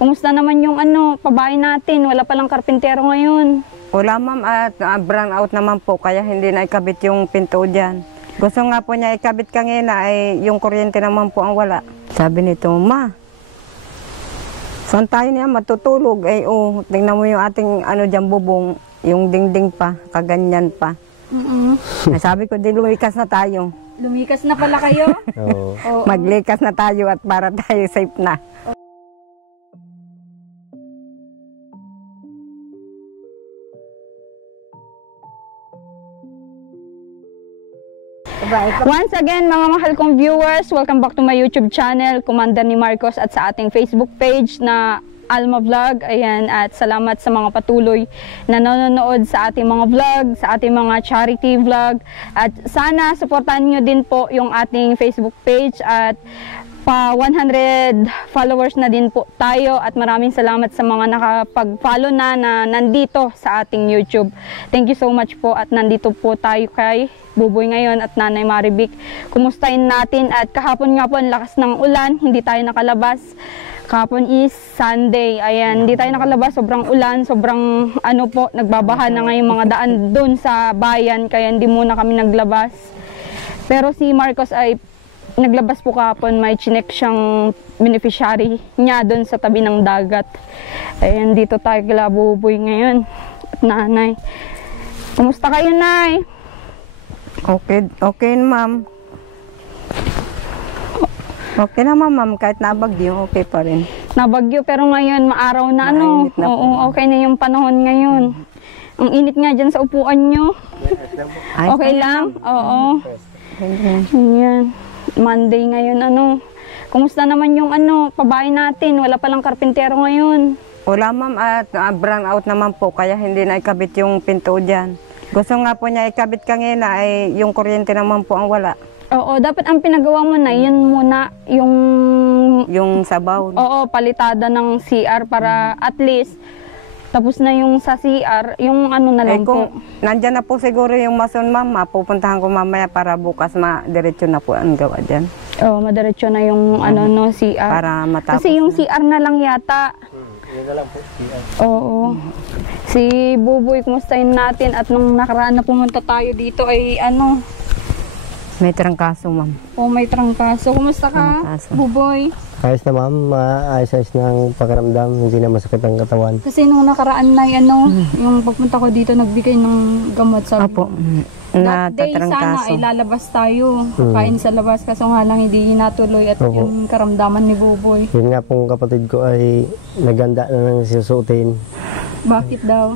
Kumusta naman yung pabahay natin? Wala palang karpintero ngayon. Wala ma'am, at brown out naman po, kaya hindi na ikabit yung pinto dyan. Gusto nga po niya ikabit kanina, ay yung kuryente naman po ang wala. Sabi nito, ma, saan tayo niya matutulog? Ay tingnan mo yung ating dyan bubong, yung dingding pa, kaganyan pa. Sabi ko, di lumikas na tayo. Lumikas na pala kayo? Oo. Maglikas na tayo at para tayo safe na. Once again, mga mahal kong viewers, welcome back to my YouTube channel, Commander ni Marcos, at sa ating Facebook page na Alma Vlog. Ayan, at salamat sa mga patuloy na nanonood sa ating mga vlog, sa ating mga charity vlog. At sana supportahan nyo din po yung ating Facebook page at pa 100 followers na din po tayo, at maraming salamat sa mga nakapag-follow na nandito sa ating YouTube. Thank you so much po, at nandito po tayo kay Buboy ngayon at Nanay Maribik. Kumustahin natin, at kahapon nga po ang lakas ng ulan, hindi tayo nakalabas. Kahapon is Sunday, ayan, hindi tayo nakalabas, sobrang ulan, sobrang nagbabaha na nga yung mga daan doon sa bayan, kaya hindi muna kami naglabas. Pero si Marcos ay naglabas po kahapon, may chinek siyang beneficiary niya doon sa tabi ng dagat. Ayan, dito tayo kila Buboy ngayon at Nanay. Kumusta kayo, Nay? Okay ma'am. Okay naman ma'am, kahit nabagyo, okay pa rin. Nabagyo, pero ngayon maaraw na Mainit na Oo, okay na yung panahon ngayon. Ang init nga dyan sa upuan nyo. Okay lang? Oo. Ayan. Monday ngayon, Kumusta naman yung pabahay natin? Wala palang karpintero ngayon. Wala ma'am, at brown out naman po, kaya hindi na ikabit yung pinto dyan. Gusto nga po niya ikabit kanina, ay yung kuryente naman po ang wala. Oo, dapat ang pinagawa mo na, yun muna, yung sabaw. Oo, palitada ng CR para at least, tapos na yung sa CR, yung na lang po. Nandyan na po siguro yung mason ma'am, pupuntahan ko mamaya para bukas diretso na po ang gawa dyan. Oo, madiretso na yung CR. Para matapos. Kasi yung CR na lang yata. Yun na lang po, CR. Oo. Si Buboy, kumustahin natin, at nung nakaraan na pumunta tayo dito ay May trangkaso ma'am. may trangkaso. Kumusta ka, Trangkaso. Buboy? Ayos na ma'am, maayos-ayos ng pakiramdam, hindi na masakit ang katawan. Kasi nung nakaraan na yung pagpunta ko dito, nagbigay ng gamot, sabi Opo. mo. That day sana ay lalabas tayo, kain sa labas, kaso nga lang hindi natuloy at Opo. yung karamdaman ni Buboy. Yun nga pong kapatid ko ay naganda na ng susuotin. Bakit daw?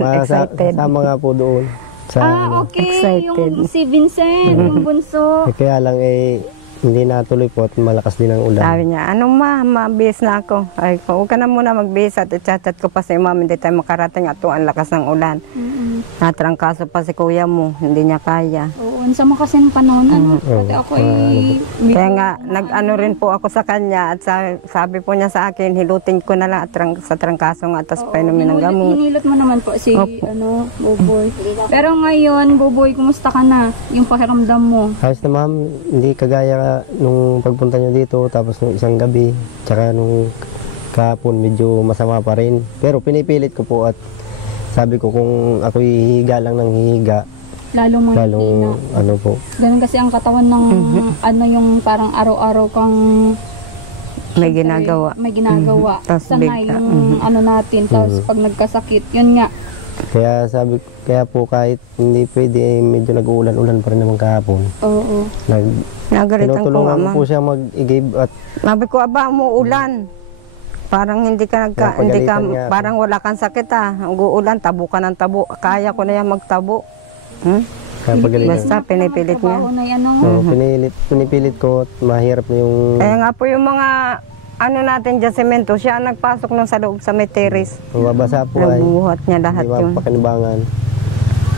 Excited. Sama nga po doon. Okay, Excited. yung si Vincent, yung bunso. Kaya lang hindi natuloy po at malakas din ang ulan. Sabi niya, mabihis na ako. Ay, huwag ka na muna magbihis at chat ko pa sa ma'am, hindi tayo makarating at ang lakas ng ulan. Natrangkaso pa si kuya mo, hindi niya kaya. Oo, sama kasi ng panahon, Pati ako Kaya nga, rin po ako sa kanya at sabi po niya sa akin, hilutin ko na lang sa trangkaso nga, tapos painumin ng gamot. Hinilot mo naman po si Buboy. Pero ngayon, Buboy, kumusta ka na? Yung pakiramdam mo? Ayos na ma'am, hindi kagaya nung pagpunta nyo dito, tapos nung isang gabi, tsaka nung kahapon medyo masama pa rin. Pero pinipilit ko po at sabi ko kung ako'y hihiga lang ng hihiga, Lalong po. Ganun kasi ang katawan ng yung parang araw-araw kang May ginagawa. May ginagawa. Sanay bigla. yung natin. Tapos pag nagkasakit, yun nga. Kaya po kahit hindi pwede, medyo nag-uulan-ulan pa rin naman kahapon. Oo. Nagalitan ko nga Tinutulungan ko ma'am. po siya mag-igib at Sabi ko, umuulan. Parang hindi ka Napagalitan nga ako. parang wala kang sakit Uulan, tabo ka ng tabo. Kaya ko na yan magtabo. kaya pagalitan. Basta pinipilit niya. Trabaho na yan, Pinipilit ko at mahirap na yung... Kaya nga po yung mga natin dyan, semento, siya ang nagpasok nung sa loob sa may terrace. Mababasa po ay Nagbuhat niya lahat hindi yun. mapakinabangan.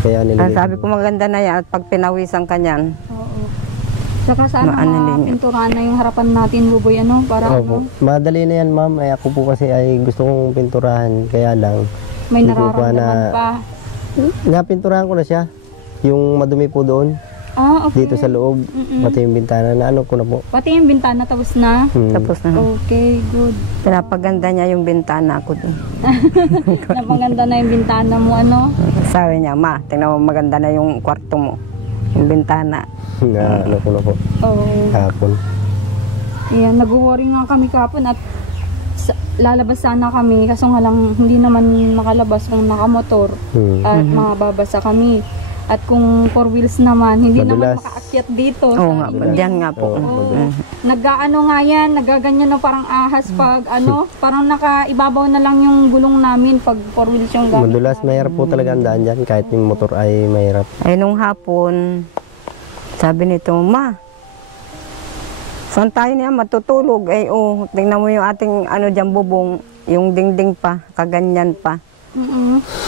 Kaya nilagay Sabi ko maganda na yan at pag pinawisan ka niyan. Oo. Saka sana Ninyo. pinturahan na yung harapan natin, Buboy, para Opo. Madali na yan ma'am, ay ako po kasi ay gusto kong pinturahan, kaya lang may hindi ko pa nararamdaman pa. napinturahan ko na siya, yung madumi po doon. Ah, okay. Dito sa loob, pati yung bintana na ano ko na po. Pati yung bintana tapos na? Tapos na. Okay, good. Pinapaganda niya yung bintana ko dun. Napaganda na yung bintana mo, ano? Sabi niya, ma, tingnan mo maganda na yung kwarto mo. Yung bintana. Na ano ko na po, Oo. hapon. Ayan, nag-worry nga kami kahapon at lalabas sana kami kaso nga lang hindi naman makalabas kung nakamotor at mababasa kami. At kung 4 wheels naman, hindi naman Madulas. makaakyat dito. Oo nga po, diyan nga po. Oo. Nag-ano nga yan, nagaganyan na parang ahas pag ano, parang nakaibabaw na lang yung gulong namin pag 4 wheels yung gamit. Madulas, mahirap po talaga ang daan dyan, kahit yung motor ay mahirap. Ay, nung hapon, sabi nito, ma, saan tayo niya matutulog? Ay, oh, tingnan mo yung ating ano dyan bubong, yung dingding pa, kaganyan pa.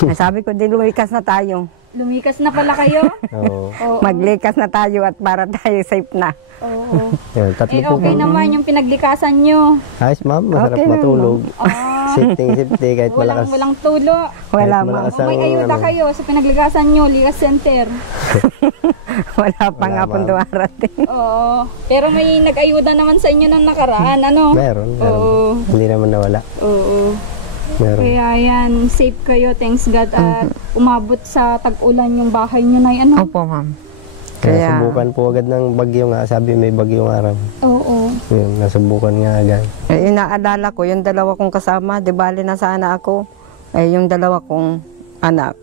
Ay, sabi ko, di lumikas na tayo. Lumikas na pala kayo? Oo. Oo. Maglikas na tayo at para tayo safe na. Oo. Yan, tatlo Eh po okay ma'am. naman yung pinaglikasan nyo. Ayos ma'am, masarap Okay lang, matulog. Ah, Safety, kahit malakas. walang tulo. Wala, Kahit ma. malakas O, may ang, ayuda ano, kayo sa pinaglikasan nyo, Likas Center. Wala pa Wala, nga pong ma'am. dumarating. Oo. Pero may nag-ayuda naman sa inyo ng nakaraan, ano? Meron. Oo. Hindi naman nawala. Oo. Meron. Kaya yan, safe kayo, thanks God. At umabot sa tag-ulan yung bahay nyo na ano? Opo, ma'am. Kaya subukan po agad ng bagyo nga. Sabi may bagyong araw. Oo. Yun, nasubukan nga agad. Eh, inaalala ko, yung dalawa kong kasama, di bali na sana ako. Eh, yung dalawa kong anak,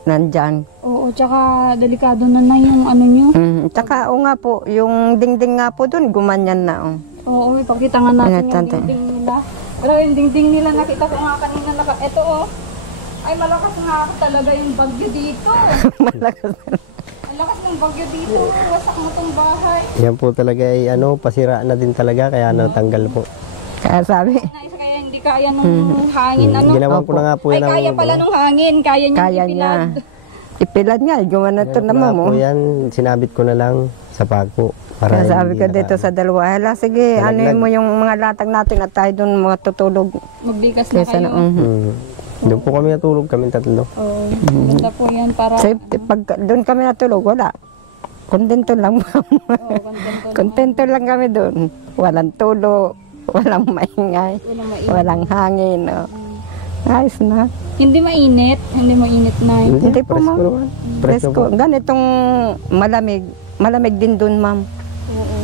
nandyan. Oo, tsaka delikado na yung ano nyo. Tsaka, o nga po, yung dingding nga po dun, gumanyan na. Oh. Oo, ipakita nga natin yung Tante. dingding nila. Wala yung dingding nila, nakita ko nga kanina. Ito oh. Ay, malakas nga talaga yung bagyo dito. Malakas. Ang lakas ng bagyo dito. Wasak mo tong bahay. Yan po talaga ay ano, pasira na din talaga. Kaya natanggal po. Kaya sabi, Naisa kaya hindi kaya nung hangin, ano? Ginawan ko na nga po Ay, yan. kaya pala nung hangin. Kaya niya kaya niya. Ipilad nga, gumanan to naman mo. po yan, sinabit ko na lang sa pako. Para Kaya sabi hindi ko dito sa dalawa, hala, sige, Malaglag. ano mo yung mga latag natin at tayo dun matutulog. Magbigas na Kesa kayo. na, Doon po kami natulog, kami tatlo. Oo. Ganda po yan para... Safety, pag doon kami natulog, wala. Kontento lang, ma'am. Oo, kontento. Kontento lang kami doon. Walang tulo, walang maingay, Walang mainit. walang hangin. Oh. Ayos na. Hindi mainit. Hindi mainit na. Hindi po, presko ma'am. naman. Presko po. Presko. Ganitong malamig. Malamig din doon, ma'am. Oo.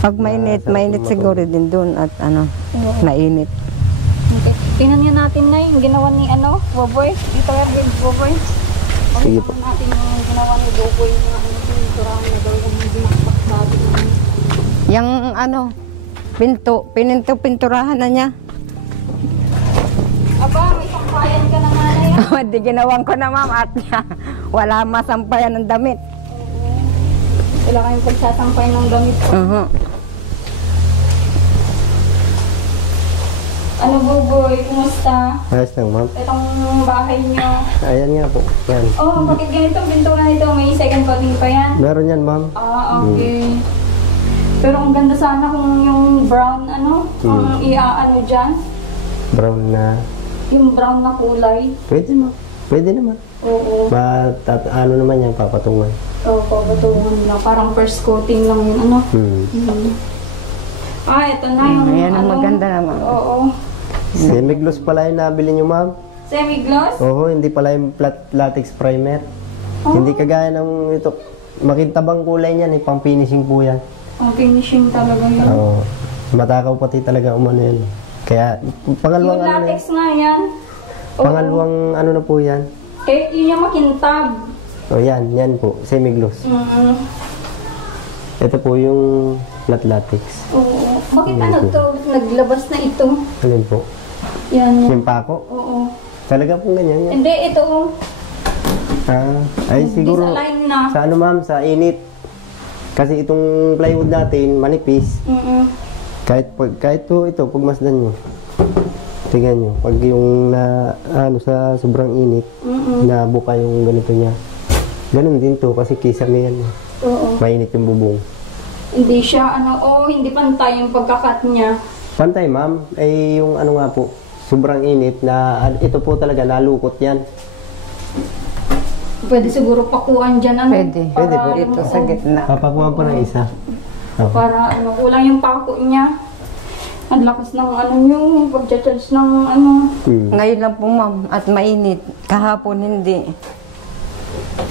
Pag mainit, sarap mainit matulog. siguro din doon at ano, Oo. mainit. Okay. Tingnan nga natin na yung ginawa ni ano, Boboy. Dito yan, Boboy. Sige po. Tingnan natin yung ginawa ni Boboy na ano, pinturang na daw yung baksabi. Yung ano, pinturahan na niya. Aba, may sampayan ka na nga na yan. Di ginawan ko na, ma'am, at wala masampayan ng damit. Wala kayong pagsasampay ng gamit. Ano, Boboy? Kumusta? Ayos lang, ma'am. Itong bahay nyo. Ayan nga po. Yan. Oh, bakit ganito? Pintura nito. May second coating pa yan. Meron yan, ma'am. Ah, okay. Pero ang ganda sana kung yung brown, ano, kung ano dyan, Brown na. yung brown na kulay. Pwede, ma'am. Pwede naman. Oo. Ano naman yan, papatungan. Oo, papatungan lang. Parang first coating lang yun, ano. Ah, ito na yung, Ayan ang ano, maganda naman. Oo. Semigloss pala yung nabili nyo, ma'am. Semi-gloss? Oo, hindi pala yung latex primer. Hindi kagaya ng ito. Makintabang kulay niyan, eh, pang finishing po yan. Ang finishing talaga yun. Oo. Matakaw pati talaga umano yan. Kaya, pangalawang Yung ano na latex nga yan. Oo. Pangalawang ano na po yan. Eh, yun yung makintab. O yan po, semigloss. Ito po yung flat latex. Oo. Bakit ano to? Naglabas na ito. Alin po? Yan. Yung pako? Oo. Talaga po ganyan yan. Hindi, ito. Oh. Ay siguro, Disalign na. sa ano ma'am, sa init. Kasi itong plywood natin, manipis. Kahit po ito, pagmasdan nyo. Tingnan nyo, pag yung sa sobrang init, nabuka yung ganito niya. Ganun din to, kasi kisame yan. Oo. Mainit yung bubong. Hindi siya, hindi pantay yung pagkakat niya. Pantay ma'am, ay yung ano nga po, sobrang init na ito po talaga nalukot yan. Pwede siguro pakuan dyan, ano? Pwede. Pwede po. Dito sa gitna. Papakuha po ng isa. Opo. Para ano, kulang yung pako niya. Ang lakas ng ano yung pag-charge ng ano. Ngayon lang po, ma'am, at mainit. Kahapon hindi.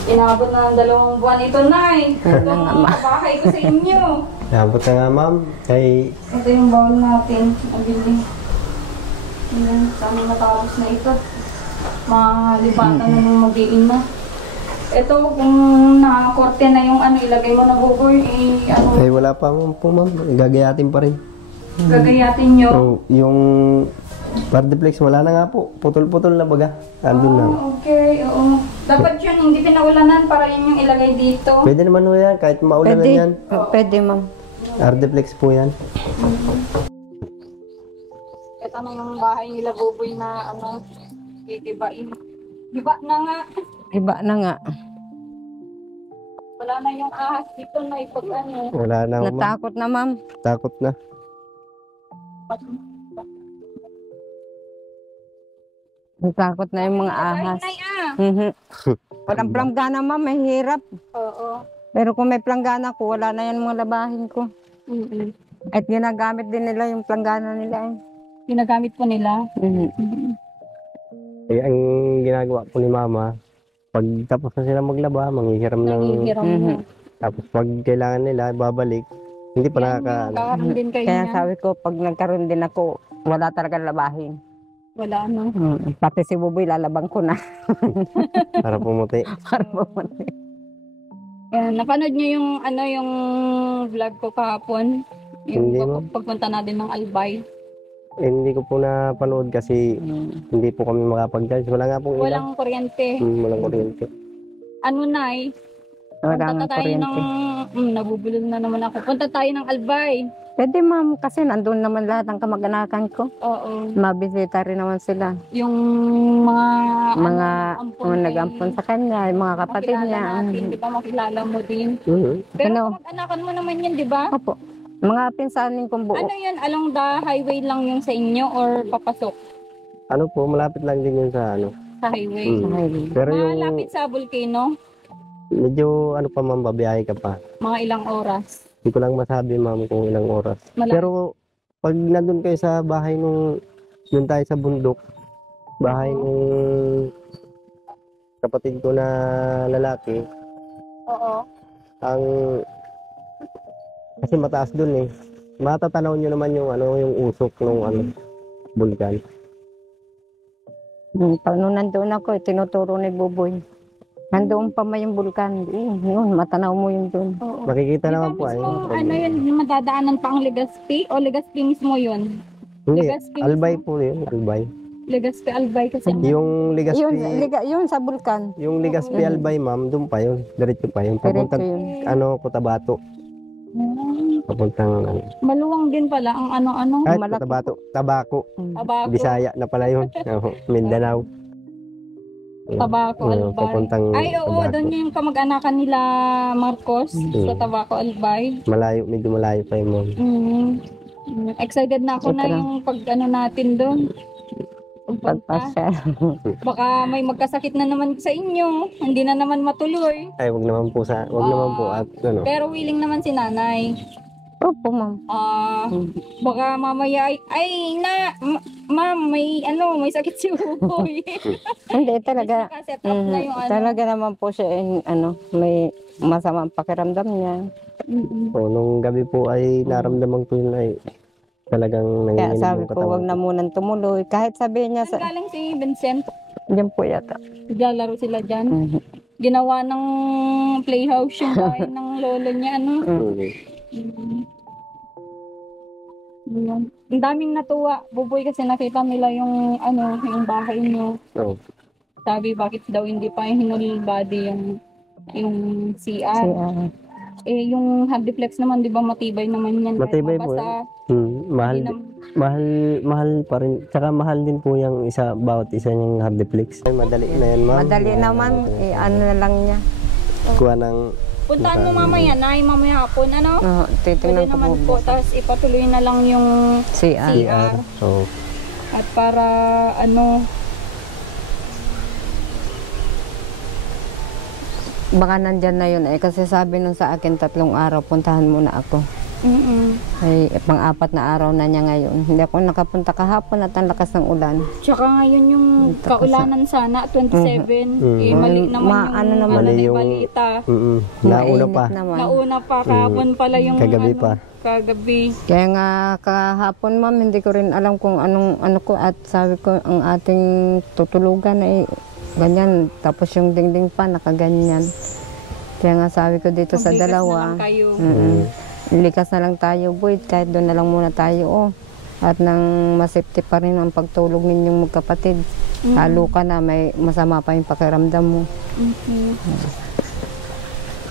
Inabot na ng 2 buwan ito, Nay. Ito ang bahay ko sa inyo. Nabot na nga ma'am. Kay Ito yung bowl natin. Nabili. Ayan, sana matapos na ito. Malibatan na ng mag-iin na. Ito, kung nakakorte na yung ano, ilagay mo na buboy, ano, ay wala pa ma'am po ma'am. Gagayatin pa rin. gagayatin nyo. So, yung Pardiplex wala na nga po. Putol-putol na baga. Andun na. Okay, oo. Dapat yun, hindi pinaulanan para yun yung ilagay dito. Pwede naman po yan. Kahit maulanan Pwede. yan. Pwede, ma'am. Ardiplex po yan. Ito na yung bahay nila buboy na ano, iibain. Iba na nga. Iba na nga. Wala na yung ahas dito na ipag ano. Wala na ma'am. Natakot na, ma'am. Takot na. Natakot na yung mga ahas. Nay, ah. Mhm. Walang planggana, ma'am. Mahirap. Oo. Pero kung may planggana ko, wala na yan mga labahin ko. Mm-mm. At ginagamit din nila yung planggana nila. Ginagamit po nila. Eh, ang ginagawa po ni mama, pag tapos na sila maglaba, manghihiram ng... Nanghihiram na. Tapos pag kailangan nila, babalik. Hindi pa nakaka... Kakaroon din kayo Kaya niyan. sabi ko, pag nagkaroon din ako, wala talaga labahin. Wala no. Pati si Buboy, lalabang ko na. Para pumuti. Para pumunti. Ayan, napanood niyo yung ano yung vlog ko kahapon? Yung Hindi, ma'am. pagpunta natin ng Albay. Eh, hindi ko po napanood kasi hindi po kami makapag-charge. Wala nga pong ilaw. Walang kuryente. Walang kuryente. Ano Nay? Wala Punta nga tayo ng... kuryente. nabubulol na naman ako. Punta tayo ng Albay. Pwede, ma'am, kasi nandun naman lahat ng kamag-anakan ko. Oo. Mabisita rin naman sila. Yung mga... Mga ampon nag-ampon sa kanya, yung mga kapatid makilala niya. natin, di ba? Makilala mo din. Mhm. Pero Ano? mag-anakan mo naman yan, di ba? Opo. Mga pinsanin kong buo. Ano yan? Along the highway lang yung sa inyo or papasok Ano po, malapit lang din yun sa ano. sa highway? Mm. Pero yung Malapit sa volcano, medyo ano pa ma'am, babiyahe ka pa. mga ilang oras. Hindi ko lang masabi ma'am kung ilang oras. Malapit. Pero pag nandun kayo sa bahay nung doon tayo sa bundok, bahay nung kapatid ko na lalaki, Oo. ang kasi mataas dun eh. Matatanaw nyo naman yung ano, yung usok ng ano, bulkan. Pag nung nandun ako, tinuturo ni Buboy. Nandoon pa may yung bulkan. Yun, matanaw mo yun dun. Oo. Makikita Di ba naman po ay. mismo, ano yun, madadaanan pa ang Legazpi? O Legazpi mismo yun? Hindi, Legazpi Albay mismo? po yun, Albay. Legazpi Albay kasi. Yung Legazpi, Yun sa bulkan. yung Legazpi Albay ma'am, doon pa yun. Diretso pa yun. Diretso Papuntang yun. ano, Cotabato. Papuntang ano. Maluwang din pala ang ano-ano. Kahit malaki Cotabato, Tabako. Tabako. Bisaya na pala yun. Oo, Mindanao. Tabako Oo, Albay. papuntang Ay, oo, Tabaco. doon yung kamag-anakan nila Marcos sa Tabaco Albay. Malayo, medyo malayo pa yun ma'am. Excited na ako Ito na lang. yung pag ano natin doon. Pagpunta. Pagpasya. Baka may magkasakit na naman sa inyo. Hindi na naman matuloy. Ay, wag naman po at ano. Pero willing naman si nanay. Opo, ma'am. Baka mamaya ma'am, may may sakit si Uboy. Hindi, talaga. Set up na yung ano. Talaga naman po siya, may masamang pakiramdam niya. So, nung gabi po ay naramdaman ko yun ay talagang Kaya nanginginig sabi yung ko, katawan wag na munang tumuloy. Kahit sabihin niya Saan sa... galing si Vincent? Diyan po yata. Naglalaro sila dyan. Ginawa ng playhouse yung bahay ng lolo niya. Ano? Yun. Ang daming natuwa. Buboy kasi nakita nila yung bahay niyo. Oo. Sabi bakit daw hindi pa hinul body yung CR. Eh yung hardiplex naman 'di ba matibay naman yan. Kahit Matibay po mabasa, Mahal, hindi mahal pa rin. Tsaka mahal din po yung bawat isa niyang hardiplex. Ay, madali na yan ma'am. Madali naman, ano na lang niya. Kuha ng puntaan mo mamaya, mamaya hapon, ano? Pwede Titingnan ko naman po. po, tapos ipatuloy na lang yung CR. CR. So, At para, baka nandyan na yun eh. Kasi sabi nun sa akin 3 araw, puntahan muna ako. Ay, pang-4 na araw na niya ngayon. Hindi ako nakapunta kahapon at ang lakas ng ulan. Tsaka ngayon yung kaulanan sana, 27. Eh, mali naman ano naman yung yung- balita. Nauna Mainit pa. naman. Nauna pa, kahapon pala yung Kagabi pa. Kagabi. Kaya nga kahapon ma'am, hindi ko rin alam kung anong ano ko at sabi ko ang ating tutulugan ay ganyan. Tapos yung dingding pa nakaganyan. Kaya nga sabi ko dito sa Maglikas dalawa. na lang kayo. Likas na lang tayo boy, kahit doon na lang muna tayo oh. At nang masipti pa rin ang pagtulog ninyong magkapatid. Halo ka na, may masama pa yung pakiramdam mo.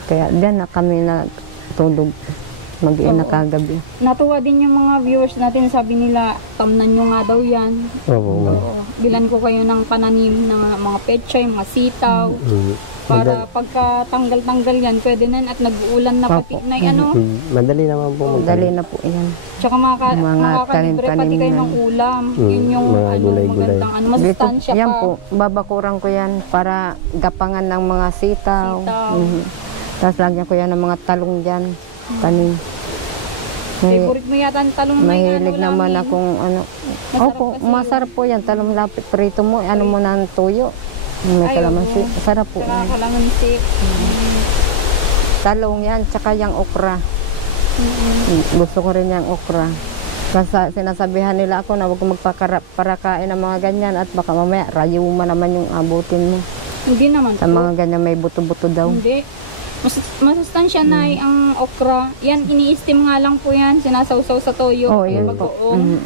Kaya diyan na kami na tulog. Mag-ina kagabi. Natuwa din yung mga viewers natin, sabi nila, tamnan nyo nga daw yan. Opo, ma'am. Oo. Bilan ko kayo ng pananim ng mga pechay, mga sitaw. Para pagka-tanggal-tanggal yan, pwede na yan at nag-uulan na pati na ano. Madali naman po. Dali na po yan. Tsaka Mga makakalibre pati tanim-tanim kayo na. ng ulam. Yun yung mga ano, gulay-gulay. magandang ano, masustansya yan pa. po, babakuran ko yan para gapangan ng mga sitaw. Sitaw. Tapos lagyan ko yan ng mga talong dyan. Tanim. Favorite mo yata ang talong na yung Mahilig naman namin. akong ano. Masarap Opo, kasi masarap po yan. Talong lapit, prito mo, ano mo ng tuyo. May Ay, kalamansi. oo. Sarap po. Tsaka kalamansi. Talong yan, tsaka yung okra. Gusto ko rin yung okra. Kasi sinasabihan nila ako na huwag magparakain ng mga ganyan at baka mamaya rayuma naman yung abutin mo. Hindi naman Sa mga ganyan may buto-buto daw. Hindi. Masustansya na ang okra. Yan, ini-steam nga lang po yan. Sinasawsaw sa toyo. Oo, yun po. Bagoong.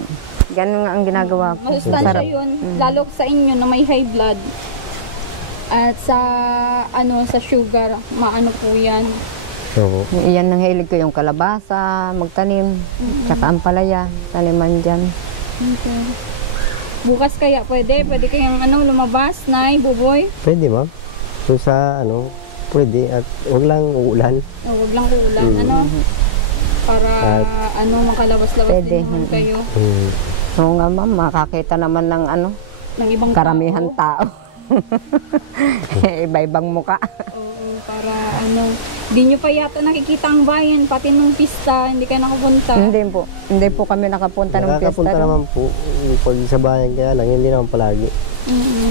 Ganun nga ang ginagawa ko. Masustansya yun. Lalo sa inyo na may high blood. At sa ano sa sugar, maano po yan. Opo. Iyan ang hilig ko yung kalabasa, magtanim, tsaka ampalaya, taniman dyan. Okay. Bukas kaya pwede kayang ano lumabas, Nay, Buboy. Pwede, ma'am. So sa pwede at huwag lang uulan. O, wag lang ulan, ano? Para ano makalabas-labas Pwede, din naman kayo Oo nga ma'am, makakita naman ng ng ibang karamihan tao. Iba-ibang muka. Oo, para ano, di nyo pa yata nakikita ang bayan, pati nung pista, hindi kayo nakapunta. Hindi po kami nakapunta ng Nakakapunta piyesta. naman po pag sa bayan, kaya lang hindi naman palagi.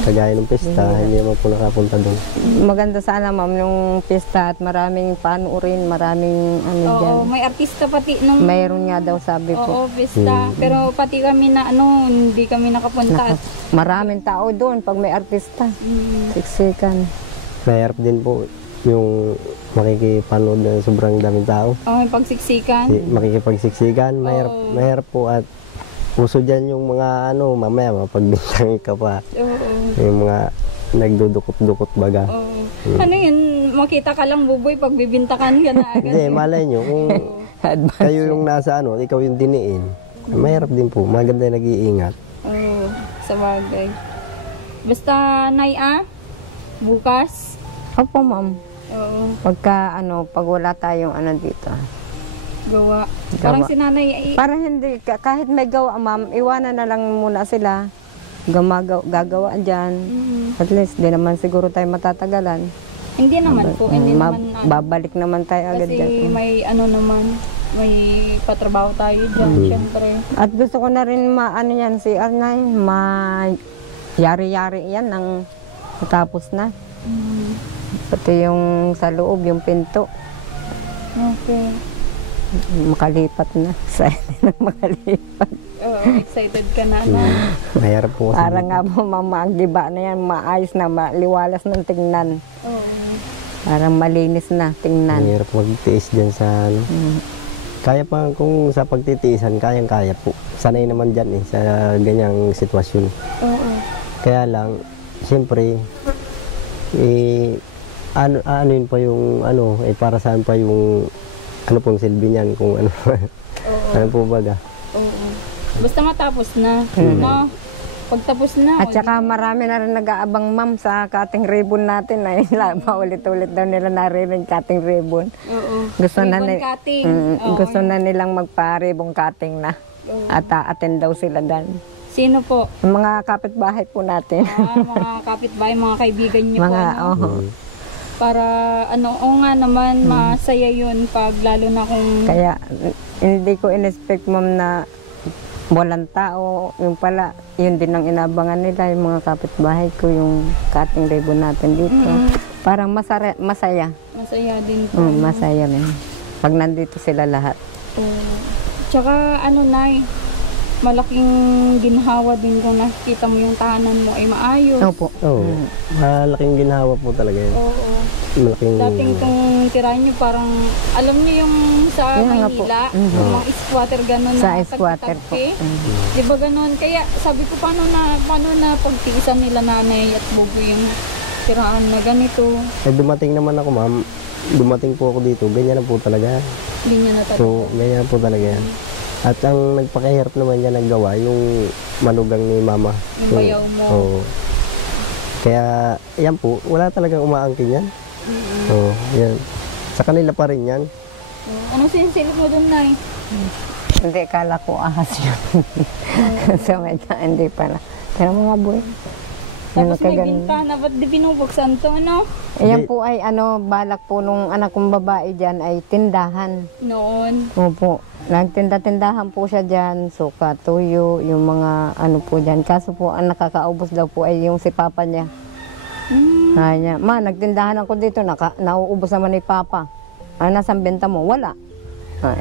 Kagaya ng pista, hindi naman po nakapunta doon. Maganda sana ma'am yung piyesta at maraming panuorin, maraming ano dyan. Oo, may artista pati nung Mayroon nga daw sabi po. Oo, pista. Pero pati kami na ano, hindi kami nakapunta. Maraming tao doon pag may artista. Siksikan. Mahirap din po yung makikipanood ng sobrang daming tao. Oo, may pagsiksikan. Makikipagsiksikan, mahirap po at uso dyan yung mga mamaya mapagbintang ka pa. Oo. Yung mga nagdudukot-dukot baga. Oo. Ano yun, makita ka lang Buboy pag bibintakan ka na agad. Hindi, malay nyo, kung kayo yung nasa ikaw yung diniin, mahirap din po, maganda yung nag-iingat. Oo, sa bagay. Basta, Nay, bukas. Opo ma'am. Oo, Pagka pag wala tayong dito. gawa. Parang si Nanay ay Para hindi, kahit may gawa ma'am, iwanan na lang muna sila. Gagawa dyan. At least, di naman siguro tayo matatagalan. hindi naman po, hindi naman Babalik naman tayo agad kasi dyan. may may patrabaho tayo dyan, syempre. At gusto ko na rin yan, si Arnay, yari-yari yan ng matapos na. Pati yung sa loob, yung pinto, Okay. makalipat na. Makalipat. Oo, excited ka na, no? Mahirap po kasi. Para nga po mama, ang giba na yan, maayos na, maliwalas ng tingnan. Oo. Parang malinis na tingnan. Mahirap magtiis dyan sa Kaya pa kung sa pagtitiisan, kayang-kaya po. Sanay naman dyan sa ganyang sitwasyon. Oo. Kaya lang, siyempre, ano yun pa yung para saan pa yung pong silbi niyan kung ano. Ano po baga. Oo. Basta matapos na, no? Pagtapos na. At saka marami na rin nag-aabang ma'am sa cutting ribbon natin. Ay, paulit-ulit daw nila narinig cutting ribbon. Oo. Gusto na, Ribbon cutting. Oo. gusto na nilang magpa-ribbon cutting na. Oo. At attend daw sila dan. Sino po? Yung mga kapitbahay po natin. Mga kapitbahay, mga kaibigan niyo mga, po, ano? Para ano, o nga naman, masaya yun pag lalo na kung... Kaya hindi ko in-expect, ma'am, na walang tao. Yung pala, yun din ang inabangan nila, yung mga kapitbahay ko, yung cutting ribbon natin dito. Parang masaya. Masaya din po. Masaya rin. Pag nandito sila lahat. Tsaka ano, Nay, malaking ginhawa din kung nakikita mo yung tahanan mo ay maayos. Opo. Oo. Malaking ginhawa po talaga yun. Oo. Malaking... Dating itong tirahan nyo, parang, alam nyo yung sa Yan nga po. Maynila, yung mga squatter gano'n Sa na squatter po. tagpi-tagpi. Di ba gano'n? Kaya sabi ko, paano na pagtiisan nila nanay at bubo yung tirahan na ganito? Eh, dumating naman ako, ma'am. Dumating po ako dito. Ganyan na po talaga. Ganyan na talaga. So, ganyan po talaga yan. At ang nagpakahirap naman niya naggawa, yung manugang ni mama. Yung bayaw mo. Oo. Kaya, yan po, wala talagang umaangkin yan. Oo, yan. Sa kanila pa rin yan. Ano sinisilip mo doon, Nay? Hindi, kala ko ahas yun. Sa medya, hindi pala. Pero mga boy. Tapos may bintana, ba't di binubuksan to, ano? Ayan po ay balak po nung anak kong babae dyan ay tindahan. Noon. Opo. Nagtinda-tindahan po siya dyan, suka, tuyo, yung mga ano po dyan. Kaso po, ang nakakaubos daw po ay yung si papa niya. Kanya, ma, nagtindahan ako dito, nauubos naman ni papa. Nasaan benta mo? Wala.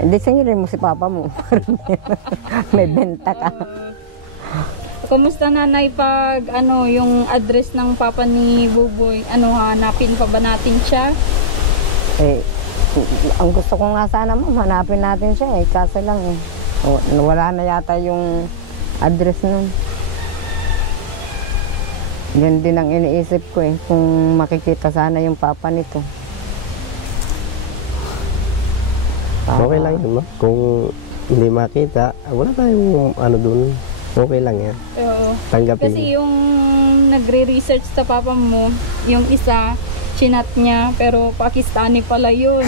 Hindi singilin mo si papa mo. May benta ka. Kumusta, Nanay, pag yung address ng papa ni Buboy? Hanapin pa ba natin siya? Ang gusto ko nga sana, ma'am, hanapin natin siya kaso lang wala na yata yung address nun. Yan din ang iniisip ko kung makikita sana yung papa nito. Okay lang yun, ma'am. Kung hindi makita, wala tayong dun. Okay lang yan. Oo. Tanggapin. Kasi yung nagre-research sa papa mo, yung isa, chinat niya, pero Pakistani pala yun.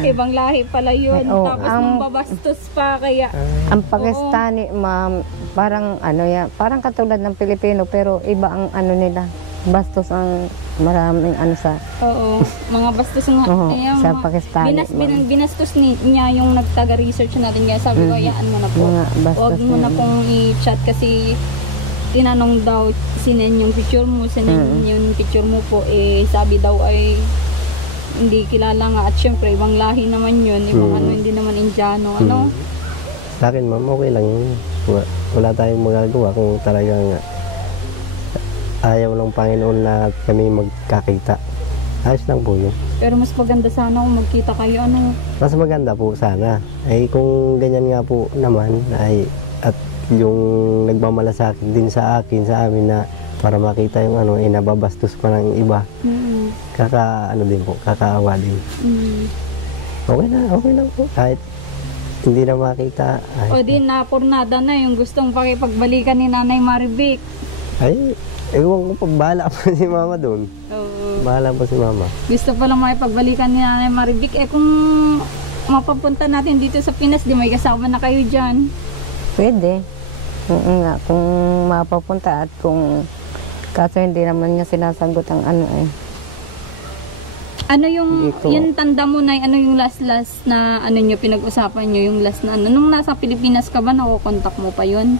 Ibang lahi pala yun. Tapos mambabastos pa, kaya... Ang Pakistani, ma'am, parang parang katulad ng Pilipino, pero iba ang nila. Bastos ang maraming sa... Oo, mga bastos nga. Ayan, sa Pakistani. Binastos niya yung nagtaga-research natin. Kaya sabi ko, hayaan mo na po. Huwag mo na pong i-chat kasi tinanong daw sinen yung picture mo, sinen yung picture mo po, sabi daw ay hindi kilala nga at syempre ibang lahi naman yun, ibang hindi naman Indiano, Sa akin, ma'am, okay lang yun. Wala tayong magagawa kung talagang ayaw ng Panginoon na kami magkakita. Ayos lang po yun. Pero mas maganda sana kung magkita kayo, Mas maganda po sana. Kung ganyan nga po naman, at yung nagmamalasakit din sa amin na para makita yung nababastos pa ng iba. Din po, kakaawa din. Okay lang po. Kahit hindi na makita. O din na pornada na yung gustong pakipagbalikan ni Nanay Marivic. Ewan ko pa, bahala pa si mama doon. Oo. Bahala pa si mama. Gusto pa lang makipagbalikan ni Nanay Marivic. Kung mapapunta natin dito sa Pinas, di may kasama na kayo dyan. Pwede. Nga, kung mapapunta at kung kaso hindi naman niya sinasagot ang Ano yung tanda mo, Nay, ano yung last na nyo pinag-usapan nyo, yung last na nung nasa Pilipinas ka ba, nakukontak mo pa yun?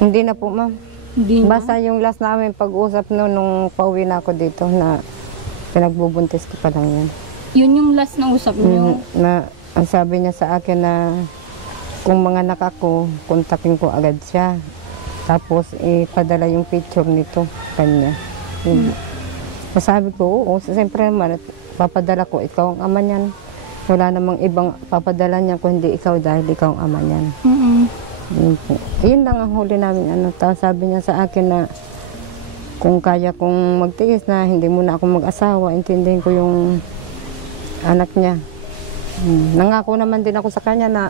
Hindi na po, ma'am. Hindi na? Basta yung last namin pag-usap nung pauwi na ako dito na pinagbubuntis ko pa lang yan. Yun yung last na usap nyo? Na ang sabi niya sa akin na kung mga anak ako, kontakin ko agad siya. Tapos ipadala yung picture nito kanya. Sabi ko, oo, siyempre naman, papadala ko, ikaw ang ama niyan. Wala namang ibang papadala niya kung hindi ikaw dahil ikaw ang ama niyan. Yun lang ang huli namin. Tapos sabi niya sa akin na kung kaya kong magtiis na hindi muna ako mag-asawa, intindihin ko yung anak niya. Nangako naman din ako sa kanya na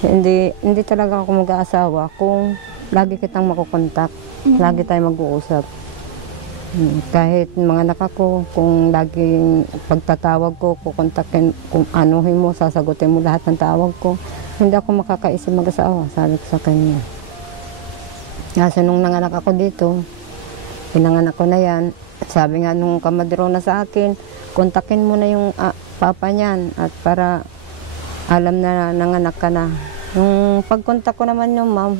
hindi talaga ako mag-aasawa kung lagi kitang makukontak, lagi tayong mag-uusap. Kahit mga anak ako, kung laging pagtatawag ko, kukontakin, kung anuhin mo, sasagutin mo lahat ng tawag ko, hindi ako makakaisip mag-asawa, sabi ko sa kanya. Kasi nung nanganak ako dito, Pinanganak ko na yan. Sabi nga nung kamadrona sa akin, kontakin mo na yung papa niyan at para alam na nanganak ka na. Nung pagkontak ko naman yung ma'am,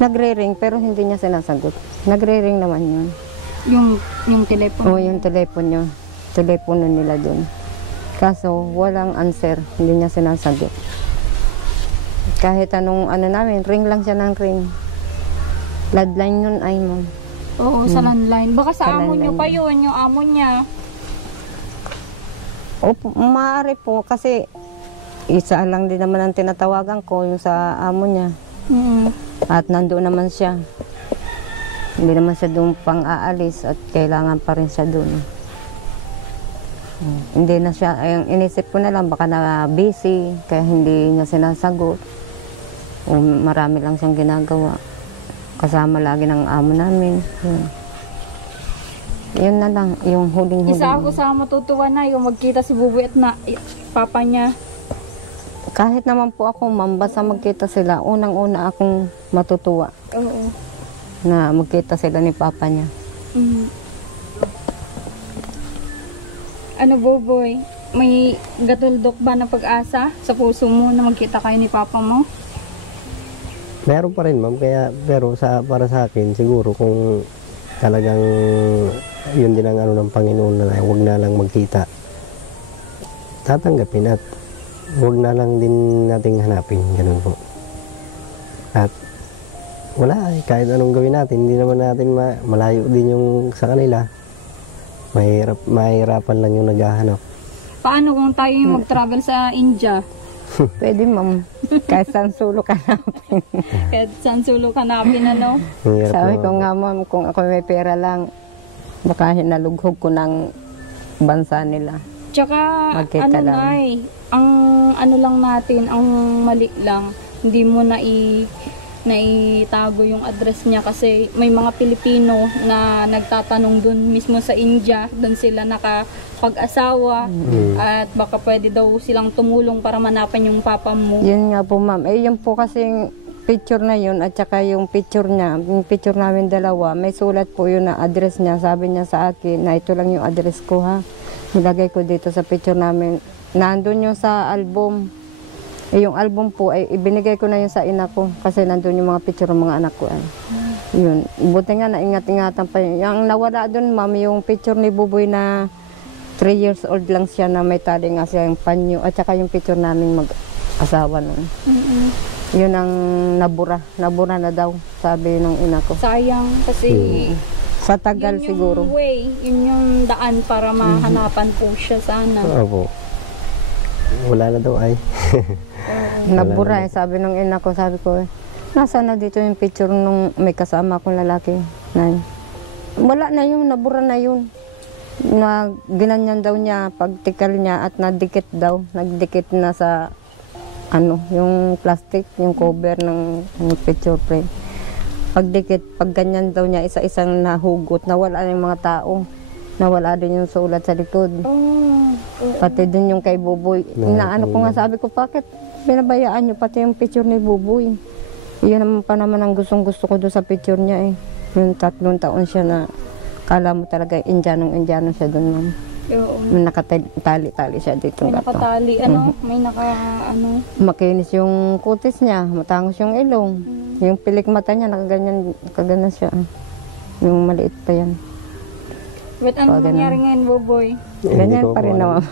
nagre-ring pero hindi niya sinasagot. Nagre-ring naman yun. Yung telepono? Oo, yung telepono nila dun. Kaso walang answer, hindi niya sinasagot. Kahit anong namin, ring lang siya ng ring. Landline yun ay ma'am. Oo, sa landline. Baka sa amo landline. nyo pa yun, yung amo niya. Opo, maaari po kasi isa lang din naman ang tinatawagan ko yung sa amo niya. At nandoon naman siya. Hindi naman siya doon pang aalis at kailangan pa rin siya doon. Hindi na siya, inisip ko na lang baka na busy kaya hindi niya sinasagot. O marami lang siyang ginagawa. Kasama lagi ng amo namin. Yun na lang, yung huling-huling. Isa ako sa matutuwa na yung magkita si Buboy at papa niya. Kahit naman po ako, ma'am, basta magkita sila, unang-una akong matutuwa Oo. na magkita sila ni papa niya. Ano, Buboy? May gatuldok ba na pag-asa sa puso mo na magkita kayo ni papa mo? Meron pa rin ma'am, pero para sa akin siguro kung talagang yun din ang ng Panginoon na huwag na lang magkita, tatanggapin at huwag na lang din nating hanapin, ganun po. At wala, kahit anong gawin natin, hindi naman natin malayo din yung sa kanila. Mahirapan lang yung naghahanap. Paano kung tayo yung mag-travel sa India? Pwede, ma'am. Kahit saan sulok hanapin. Kahit saan sulok hanapin, ano? Mahirap Sabi na- ko nga, ma'am, kung ako may pera lang, baka hinalughog ko ng bansa nila. Tsaka, Magkita lang. Nay, ang ano lang natin, ang mali lang, hindi mo naitago yung address niya kasi may mga Pilipino na nagtatanong dun mismo sa India, dun sila nakapag-asawa at baka pwede daw silang tumulong para manapan yung papa mo. Yun nga po, ma'am. Yun po kasing picture na yun at saka yung picture niya, yung picture namin dalawa, may sulat po yun na address niya. Sabi niya sa akin na ito lang yung address ko, ha. Nilagay ko dito sa picture namin. Nandun yung sa album. Yung album po ay ibinigay ko na yun sa ina ko kasi nandun yung mga picture ng mga anak ko. Yun. Buti nga naingat-ingatan pa yun. Yung nawala dun, ma'am, yung picture ni Buboy na 3 years old lang siya na may tali nga siya yung panyo at saka yung picture namin mag-asawa nun. Yun ang nabura. Nabura na daw, sabi ng ina ko. Sayang kasi Sa tagal yun yung siguro. way, yun yung daan para mahanapan po siya sana. Opo. Wala na daw ay. Nabura eh, sabi ng ina ko, sabi ko, nasa na dito yung picture nung may kasama akong lalaki. Wala na yun, nabura na yun. Na ginanyan daw niya, pagtikal niya at nadikit daw, nagdikit na sa yung plastic, yung cover ng picture frame. Pagdikit, pag ganyan daw niya, isa-isang nahugot, nawala yung mga tao. Nawala din yung sulat sa likod. Pati din yung kay Buboy. Inaano ko nga, sabi ko, bakit pinabayaan niyo pati yung picture ni Buboy? Iyon naman pa naman ang gustong-gusto ko doon sa picture niya eh. Yung 3 taon siya na kala mo talaga Indianong siya doon, ma'am. Oo. Nakatali-tali siya dito. May nakatali, may Makinis yung kutis niya, matangos yung ilong. Yung pilik mata niya, nakaganyan siya. Yung maliit pa yan. But ano nangyari ngayon, Buboy? Ganyan pa rin naman.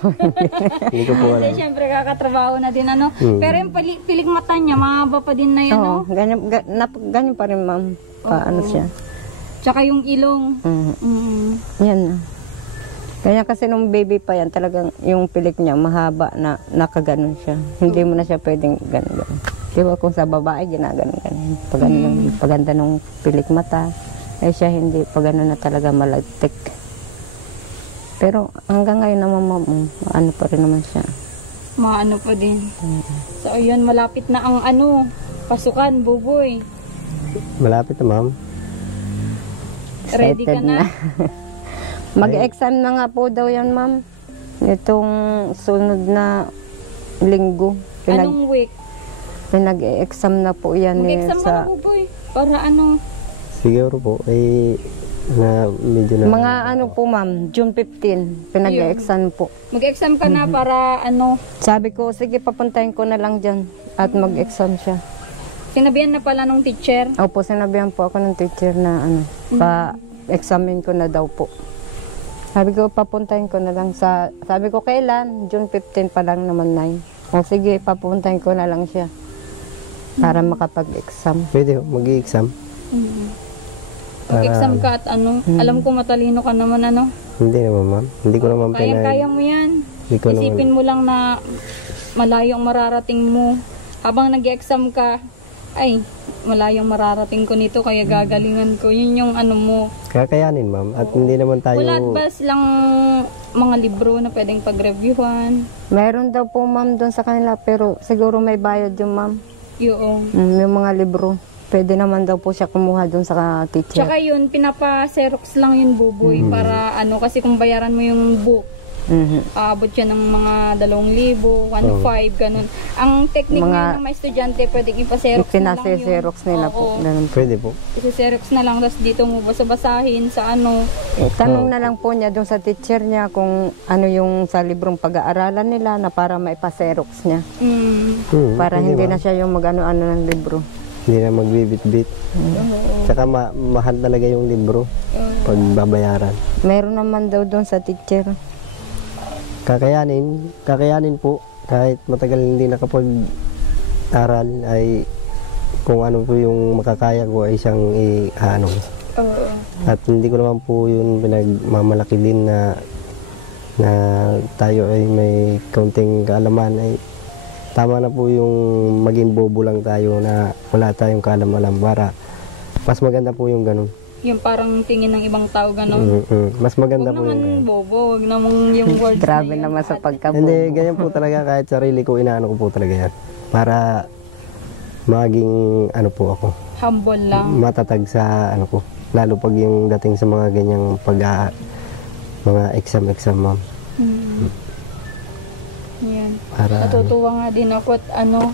Hindi ko po alam. Kasi syempre kakatrabaho na din, Pero yung pilik mata niya, mahaba pa din na yun, Oo, ganyan pa rin, ma'am. Paano siya. Tsaka yung ilong. Yan na. Kaya kasi nung baby pa yan, talagang yung pilik niya mahaba na nakaganon siya. Hindi mo na siya pwedeng ganon. Di ba kung sa babae, ginaganon-ganon. Paganda nung pilik mata, eh siya hindi, pagano na talaga malagtik. Pero hanggang ngayon naman, ano pa rin naman siya. Maano pa din. So ayun, malapit na ang pasukan, Buboy. Malapit na ma'am. Ready ka Excited na? Mag-exam na nga po daw yan, ma'am. Itong sunod na linggo. Anong week? Pinag-exam na po yan Mag-exam ka na, sa... Buboy. Para Siguro po, na medyo na... Mga ano po ma'am, June 15, pinag-exam po. Mag-exam ka na para ano, Sabi ko, sige papuntahin ko na lang dyan at mag-exam siya. sinabihan na pala nung teacher. Opo, sinabihan po ako ng teacher na ano, pa-examine ko na daw po. Sabi ko, papuntahin ko na lang sa, sabi ko kailan? June 15 pa lang naman 9. O sige, papuntahin ko na lang siya para makapag-exam. Pwede, mag-i-exam. Mag-exam ka at ano, alam ko matalino ka naman ano. Hindi naman, ma'am. Hindi ko naman Kaya mo yan. Hindi ko Isipin naman... mo lang na malayo ang mararating mo. Habang nag-exam ka, ay, malayong mararating ko nito kaya gagalingan ko. Yun yung ano mo. Kakayanin, ma'am. At hindi naman tayo... Wala ba silang mga libro na pwedeng pag-reviewhan? Meron daw po ma'am doon sa kanila pero siguro may bayad yung ma'am. Yung. Yung mga libro. Pwede naman daw po siya kumuha doon sa teacher. Tsaka yun, pinapa-xerox lang yun, buboy. Para ano, kasi kung bayaran mo yung book, aabot siya ng mga 2,000, 1,500, ganun. Ang technique ng mga estudyante, pwedeng ipa-xerox na lang yun. Ipinasa-xerox nila po. Ganun. Pwede po. Isa-xerox na lang, tapos dito mo basa-basahin sa ano. Tanong na lang po niya doon sa teacher niya kung ano yung sa librong pag-aaralan nila na para maipa-xerox niya. Para hindi na siya yung mag-ano-ano ng libro. Hindi na magbibit-bit. Tsaka mahal talaga yung libro pag babayaran. Meron naman daw doon sa teacher. Kakayanin po. Kahit matagal hindi nakapag-aral ay kung ano po yung makakaya ko ay siyang i-ano. At hindi ko naman po yun pinagmamalaki din na tayo ay may kaunting kaalaman ay tama na po yung maging bobo lang tayo na wala tayong kaalam-alam para mas maganda po yung ganun. Yung parang tingin ng ibang tao, ganun. Mas maganda po yung Huwag naman ganun. bobo, huwag naman yung words Grabe na yun. naman sa pagkabobo. Hindi, ganyan po talaga kahit sarili ko, inaano ko po talaga yan. Para maging ano po ako, Humble lang. matatag sa ano ko. Lalo pag yung dating sa mga ganyang mga exam, ma'am. Yan. Para Natutuwa nga din ako at ano,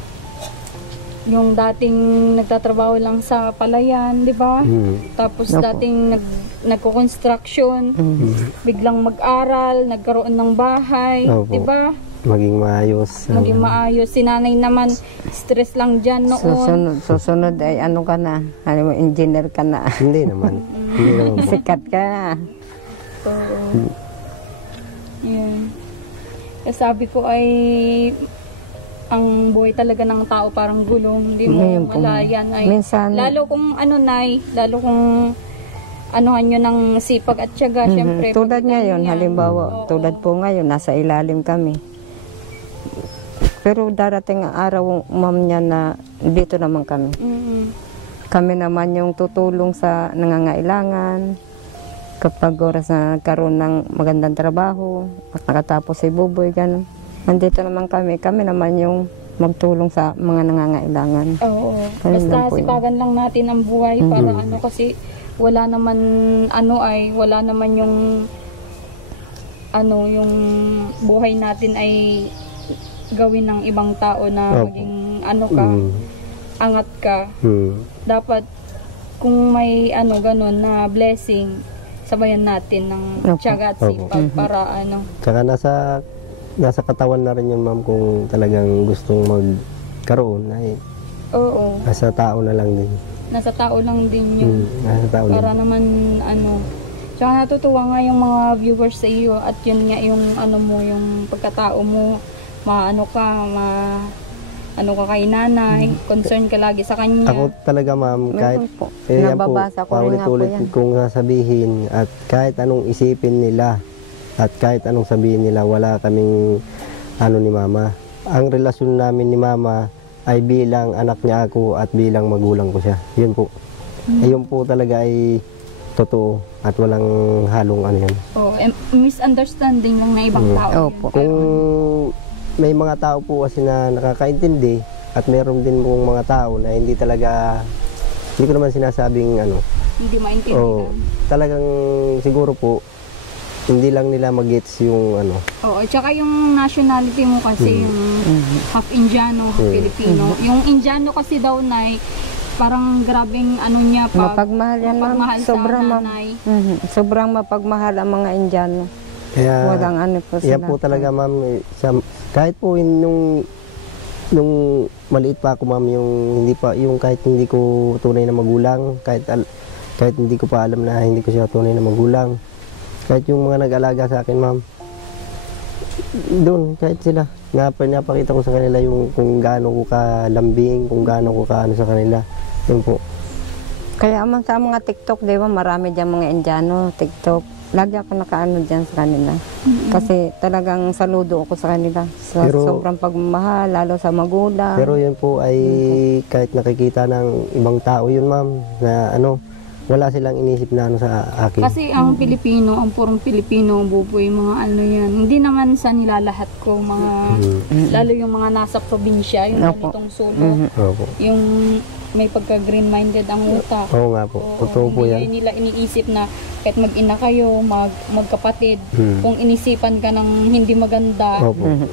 yung dating nagtatrabaho lang sa palayan, di ba? Tapos dating nagko-construction, biglang mag-aral, nagkaroon ng bahay, Opo. di ba? maging maayos. Maging maayos. Si nanay naman, stress lang dyan noon. Susunod ay ano ka na? Ano mo, engineer ka na. Hindi naman. Hindi naman po. Sikat ka na. Oo. Yan. Kasi sabi ko ay ang buhay talaga ng tao parang gulong, hindi mo Ngayon po, malayan ay minsan- lalo kung ano nay, lalo kung anuhan nyo ng sipag at tiyaga, syempre. Tulad pagdating ngayon, yan. halimbawa, Oo. tulad po ngayon, nasa ilalim kami. Pero darating ang araw, ma'am, niya na dito naman kami. Kami naman yung tutulong sa nangangailangan. Kapag oras na nagkaroon ng magandang trabaho, at nakatapos si Buboy, gano'n. Nandito naman kami. Kami naman yung magtulong sa mga nangangailangan. Oo. Ganun Basta lang po yun. sipagan lang natin ang buhay para ano kasi wala naman wala naman yung yung buhay natin ay gawin ng ibang tao na Opo. maging ka, angat ka. Dapat kung may ganun na blessing, sabayan natin ng Opo. tiyaga at Opo. sipag para Tsaka nasa katawan na rin yun, ma'am, kung talagang gustong magkaroon ay oo, nasa tao na lang din. nasa tao lang din yun. Nasa tao din. Para naman tsaka natutuwa nga yung mga viewers sa iyo at yun nga yung mo, yung pagkatao mo, ka kay nanay, concern ka lagi sa kanya. Ako talaga, ma'am, kahit Meron po. yan Nababasa ko rin nga po paulit-ulit yan. kong sasabihin at kahit anong isipin nila at kahit anong sabihin nila, wala kaming ni mama. Ang relasyon namin ni mama ay bilang anak niya ako at bilang magulang ko siya. Yun po. Ayun po talaga ay totoo at walang halong yan. Oh, misunderstanding lang na ibang tao. Opo. Yun. Kung may mga tao po kasi na nakakaintindi at meron din pong mga tao na hindi talaga, hindi ko naman sinasabing Hindi maintindihan. talagang siguro po hindi lang nila mag-gets yung Oo, tsaka yung nationality mo kasi yung half Indiano, half Filipino. Yung Indiano kasi daw parang grabeng ano niya pag Mapagmahal yan, ma'am. mapagmahal sa Sobrang, ma'am. nanay. Sobrang mapagmahal ang mga Indiano. Kaya, Walang ano po sila. yan po talaga ma'am, kahit po nung maliit pa ako ma'am, yung kahit hindi ko tunay na magulang, kahit hindi ko pa alam na hindi ko siya tunay na magulang, kahit yung mga nag-alaga sa akin ma'am, doon kahit sila, napakita ko sa kanila yung kung gaano ko kalambing, kung gaano ko kaano sa kanila, yun po. Kaya man sa mga TikTok, di ba, marami dyan mga Indiano, TikTok. Lagi ako nakaano dyan sa kanila. Kasi talagang saludo ako sa kanila. Sa sobrang pagmamahal, lalo sa magulang. Pero yun po ay kahit nakikita ng ibang tao yun ma'am, na wala silang inisip na sa akin. Kasi ang Pilipino, ang purong Pilipino, buboy, mga ano yan. Hindi naman sa nilalahat ko, lalo yung mga nasa probinsya, yung ganitong sulok, yung may pagka-green-minded ang utak. Oo nga po, totoo po yan. Hindi nila iniisip na kahit mag-ina kayo, magkapatid, kung inisipan ka ng hindi maganda. Oo.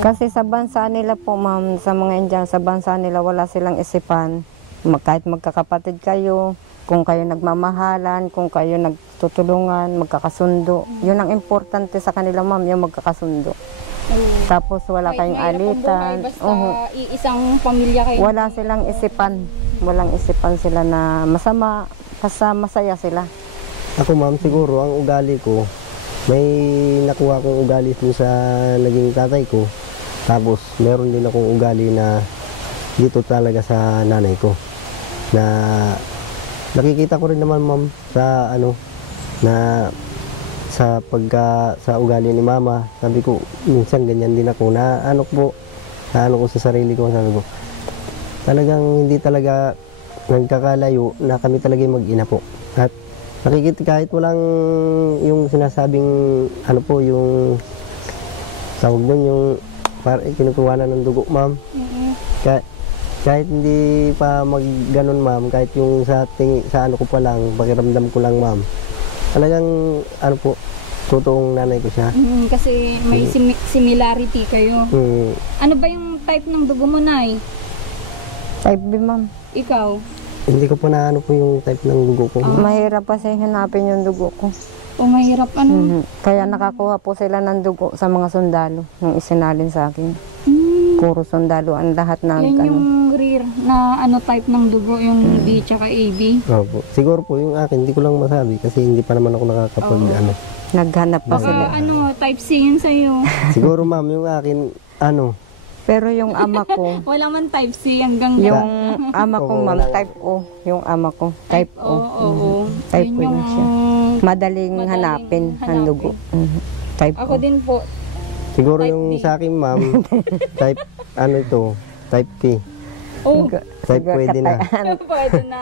Kasi sa bansa nila po, ma'am, sa mga Indian, sa bansa nila wala silang isipan. Kahit magkakapatid kayo, kung kayo nagmamahalan, kung kayo nagtutulungan, magkakasundo. Yun ang importante sa kanila, ma'am, yung magkakasundo. Tapos wala kayong alitan. Basta isang pamilya kayo. Wala silang isipan. Walang isipan sila na masama. Basta masaya sila. Ako ma'am, siguro ang ugali ko, may nakuha kong ugali dun sa naging tatay ko. Tapos meron din akong ugali na dito talaga sa nanay ko. Na nakikita ko rin naman ma'am sa na sa ugali ni mama, sabi ko minsan ganyan din ako na ko sa sarili ko, sabi ko talagang hindi talaga nagkakalayo na kami talaga mag-ina po. At nakikita kahit walang yung sinasabing yung tawag doon, yung kinukuhanan ng dugo ma'am. Kahit hindi pa mag-ganon ma'am, kahit yung sa ko pa lang, pakiramdam ko lang ma'am, talagang totoong nanay ko siya. Kasi may similarity kayo. Ano ba yung type ng dugo mo, Nay? Type B, ma'am. Ikaw? Hindi ko pa na po yung type ng dugo ko. Mahirap pa siya hanapin yung dugo ko. O mahirap Kaya nakakuha po sila ng dugo sa mga sundalo nung isinalin sa akin. Puro sundalo ang lahat ng Yan yung rare na type ng dugo, yung B tsaka AB. Opo. Siguro po yung akin, hindi ko lang masabi kasi hindi pa naman ako nakakapag Naghanap pa sila. Type C yun sa'yo. Siguro ma'am, yung akin, Pero yung ama ko, Wala man type C hanggang yung ama ko, ma'am, type O. Yung ama ko, type O. Type O na siya. Madaling hanapin ang dugo. Type Ako O. din po. siguro Type yung D. sa akin ma'am, type, type P. Oh, Type pwede na. pwede na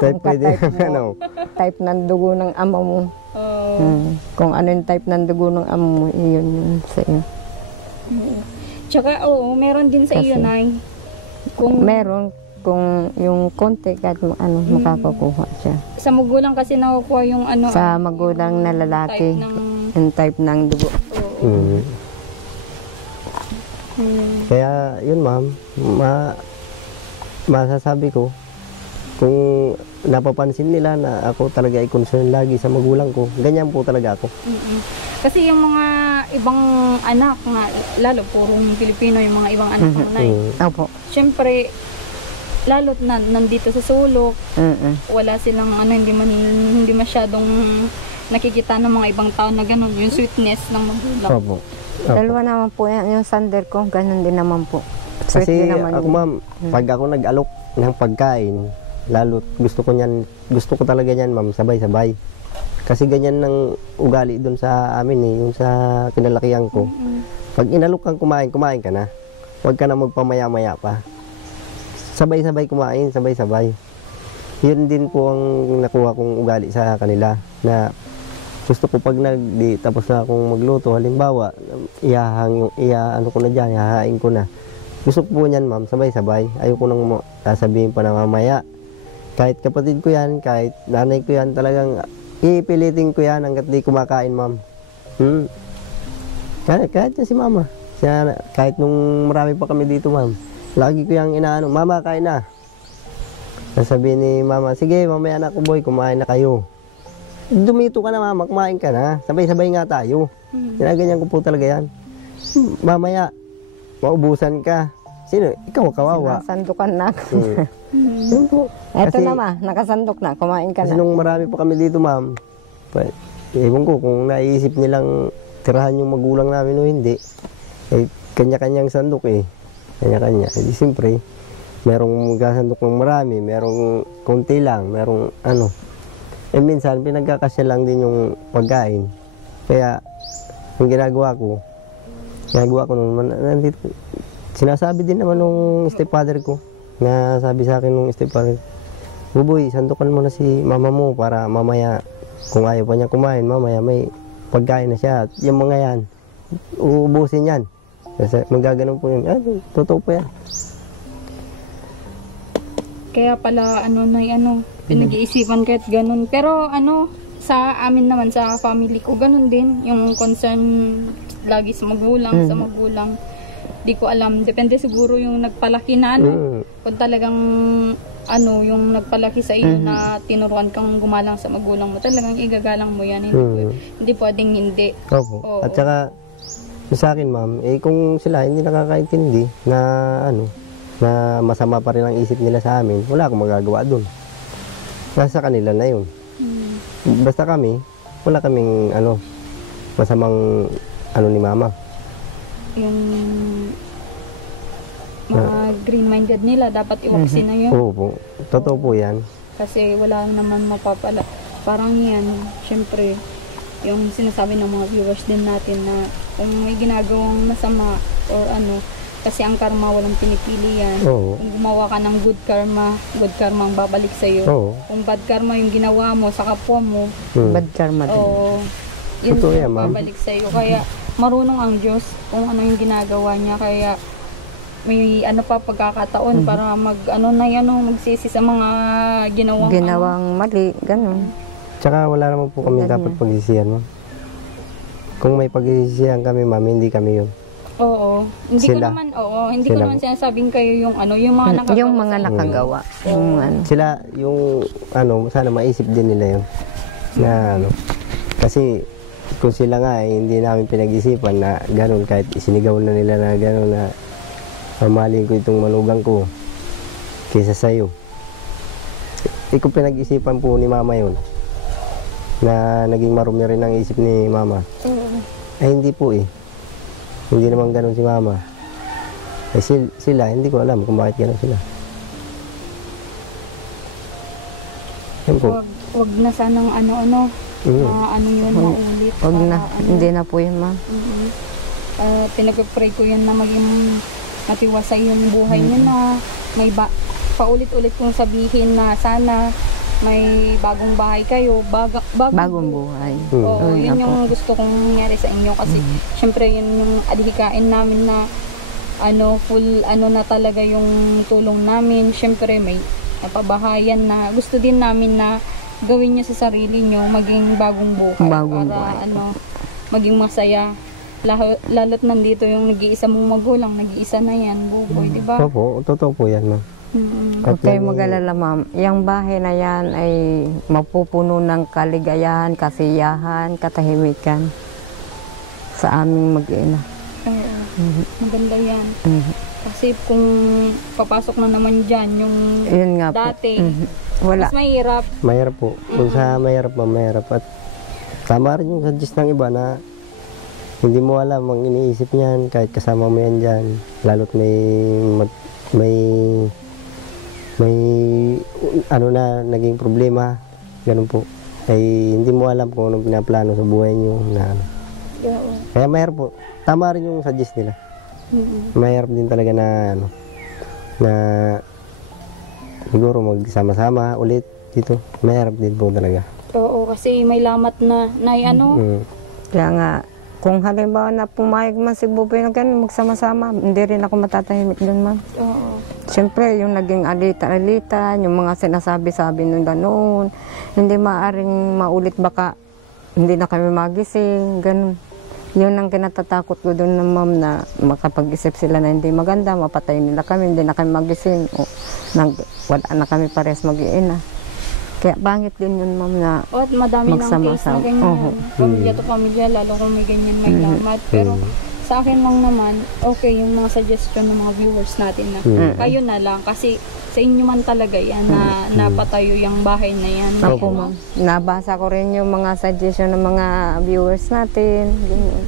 Type pwede na. Type ng dugo ng ama mo. Kung ano yung type ng dugo ng ama mo, iyon yun sa iyo. Tsaka, meron din sa iyo, Nay. Meron, kung yung konti, kahit makakukuha siya. Sa magulang kasi nakukuha yung Sa magulang na lalaki, type ng... yung type ng dugo. Kaya yun ma'am, masasabi ko, kung napapansin nila na ako talaga ay concern lagi sa magulang ko, ganyan po talaga ako. Kasi yung mga ibang anak nga, lalo purong Pilipino, yung mga ibang anak ng Nay. Opo. Siyempre, lalo't nandito sa sulok, wala silang hindi masyadong nakikita ng mga ibang tao na gano'n, yung sweetness ng magulang. Opo. Dalawa naman po yan, yung sander ko, ganun din naman po. Sweet Kasi din naman ako yun. ma'am, pag ako nag-alok ng pagkain, lalo gusto ko talaga yan ma'am, sabay-sabay. Kasi ganyan ng ugali doon sa amin yung sa kinalakihan ko. Pag inalok kang kumain ka na. Huwag ka na magpamaya-maya pa. Sabay-sabay kumain, sabay-sabay. Yun din po ang nakuha kong ugali sa kanila, na gusto ko pag tapos na akong magluto, halimbawa, ihahain ko na. Gusto ko po niyan ma'am, sabay-sabay. Ayoko nang sasabihin pa na mamaya. Kahit kapatid ko yan, kahit nanay ko yan, talagang ipilitin ko yan hanggat di kumakain ma'am. Kahit yan si mama. Kahit nung marami pa kami dito ma'am, lagi ko yung inaano, mama kain na. Sabi ni mama, sige mamaya na ako boy, kumain na kayo. Dumito ka na mama, kumain ka na. Sabay-sabay nga tayo. Ginaganyan ko po talaga yan. Mamaya, maubusan ka. Sino? Ikaw kawawa. Sinasandukan na ako. Yun po. Eto Kasi- na ma, nakasandok na, kumain ka Kasi na. nung marami pa kami dito ma'am, ewan ko kung naiisip nilang tirahan yung magulang namin o hindi. Eh, kanya-kanyang sandok eh. Kanya-kanya. Eh, di siyempre, merong magkasandok ng marami, merong konti lang, merong ano. Eh minsan, pinagkakasya lang din yung pagkain. Kaya, yung ginagawa ko noon, nandito, sinasabi din naman nung stepfather ko, na sabi sa akin nung stepfather, Buboy, sandukan mo na si mama mo para mamaya, kung ayaw pa niya kumain, mamaya may pagkain na siya. At yung mga yan, uubusin yan. Kasi magaganon po yun. Totoo po yan. Kaya pala pinag-iisipan kahit ganun. Pero sa amin naman, sa family ko, ganun din. Yung concern lagi sa magulang. Di ko alam. Depende siguro yung nagpalaki na kung talagang yung nagpalaki sa iyo na tinuruan kang gumalang sa magulang mo, talagang igagalang mo yan. Hindi pwedeng hindi. Opo. Oo. At saka, sa akin ma'am, kung sila hindi nakakaintindi na na masama pa rin ang isip nila sa amin, wala akong magagawa dun. Nasa kanila na yun. Basta kami, wala kaming masamang ni mama. Yung mga green-minded nila, dapat iwaksin na yun. Oo po. Totoo po yan. Kasi wala naman mapapala. Parang yan, syempre, yung sinasabi ng mga viewers din natin na kung may ginagawang masama or kasi ang karma walang pinipili yan. Oo. Kung gumawa ka ng good karma ang babalik sa'yo. Oo. Kung bad karma yung ginawa mo sa kapwa mo, Bad karma din. oo, yun Totoo yan, yung ma'am. babalik sa'yo. Kaya marunong ang Diyos kung ano yung ginagawa niya. Kaya may pagkakataon para magsisi sa mga Ginawang mali, ganun. Tsaka wala naman po kami dapat pagsisihan, ma'am. Kung may pagsisihan kami, ma'am, hindi kami yun. Oo. Hindi Sila. ko Sila. naman sinasabing kayo yung yung mga nakagawa. Yung mga nakagawa. Yung Sila, sana maisip din nila yun. Na kasi kung sila nga hindi namin pinag-isipan na ganun, kahit isinigaw na nila na ganun na mamahalin ko itong manugang ko kaysa sa'yo. Kung pinag-isipan po ni mama yun, na naging marumi rin ang isip ni mama. Ay hindi po eh. Hindi naman ganun si mama. Sila, hindi ko alam kung bakit ganun sila. Yan po. Wag na sanang yun maulit. Huwag na, para, hindi na po yun, ma'am. Pinag-pray ko yan na maging matiwasay yung buhay niyo na may paulit-ulit kong sabihin na sana may bagong bahay kayo, Bagong buhay. Oo, yun nga yung gusto kong nangyari sa inyo kasi syempre yun yung adhikain namin na full na talaga yung tulong namin. Syempre may napabahayan na gusto din namin na gawin nyo sa sarili nyo, maging bagong buhay. Bagong para maging masaya. Lalo't nandito yung nag-iisa mong magulang, nag-iisa na yan, buboy, di ba? Opo, totoo po yan, ma'am. Huwag kayong mag-alala, ma'am. Yung bahay na yan ay mapupuno ng kaligayahan, kasiyahan, katahimikan sa aming mag-ina. Oo, maganda yan. Kasi kung papasok na naman dyan, yung Yun nga po. dati, Wala. mas mahirap. Mahirap po. Kung sa mahirap, mahirap. At tama rin yung suggest ng iba na hindi mo alam ang iniisip niyan kahit kasama mo yan dyan. Lalo't may na naging problema. Ganun po. Ay hindi mo alam kung anong pinaplano sa buhay niyo na Oo. Kaya mahirap po. Tama rin yung suggest nila. Mahirap din talaga na na siguro magsama-sama ulit dito. Mahirap din po talaga. Oo, kasi may lamat na Kaya nga, kung halimbawa na pumayag man si Buboy na ganun, magsama-sama, hindi rin ako matatahimik doon, ma'am. Oo. Siyempre, yung naging alita-alita, yung mga sinasabi-sabi nung gano'n, hindi maaring maulit baka hindi na kami magising, ganun. Yun ang kinatatakot ko doon ng ma'am na makapag-isip sila na hindi maganda, mapatay nila kami, hindi na kami magising o wala na kami pares mag-iina. Kaya pangit din yun ma'am na O, at madami ng case na magsama-sama. ganyan. Oo. Pamilya to pamilya, lalo kung may ganyan may lamat. Pero sa akin lang naman, okay yung mga suggestion ng mga viewers natin na kayo na lang. Kasi sa inyo man talaga yan na napatayo yung bahay na yan. Opo ma'am. Nabasa ko rin yung mga suggestion ng mga viewers natin. Ganyan.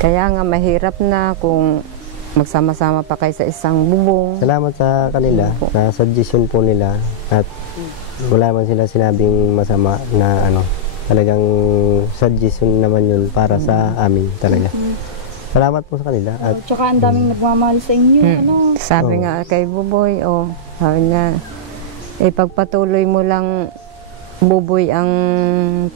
Kaya nga mahirap na kung magsama-sama pa kayo sa isang bubong. Salamat sa kanila, sa suggestion po nila at wala man sila sinabing masama na ano, talagang suggestion naman yun para sa amin talaga. Salamat po sa kanila at Tsaka ang daming nagmamahal sa inyo. Ano? Sabi nga kay Buboy, sabi niya, ipagpatuloy mo lang Buboy ang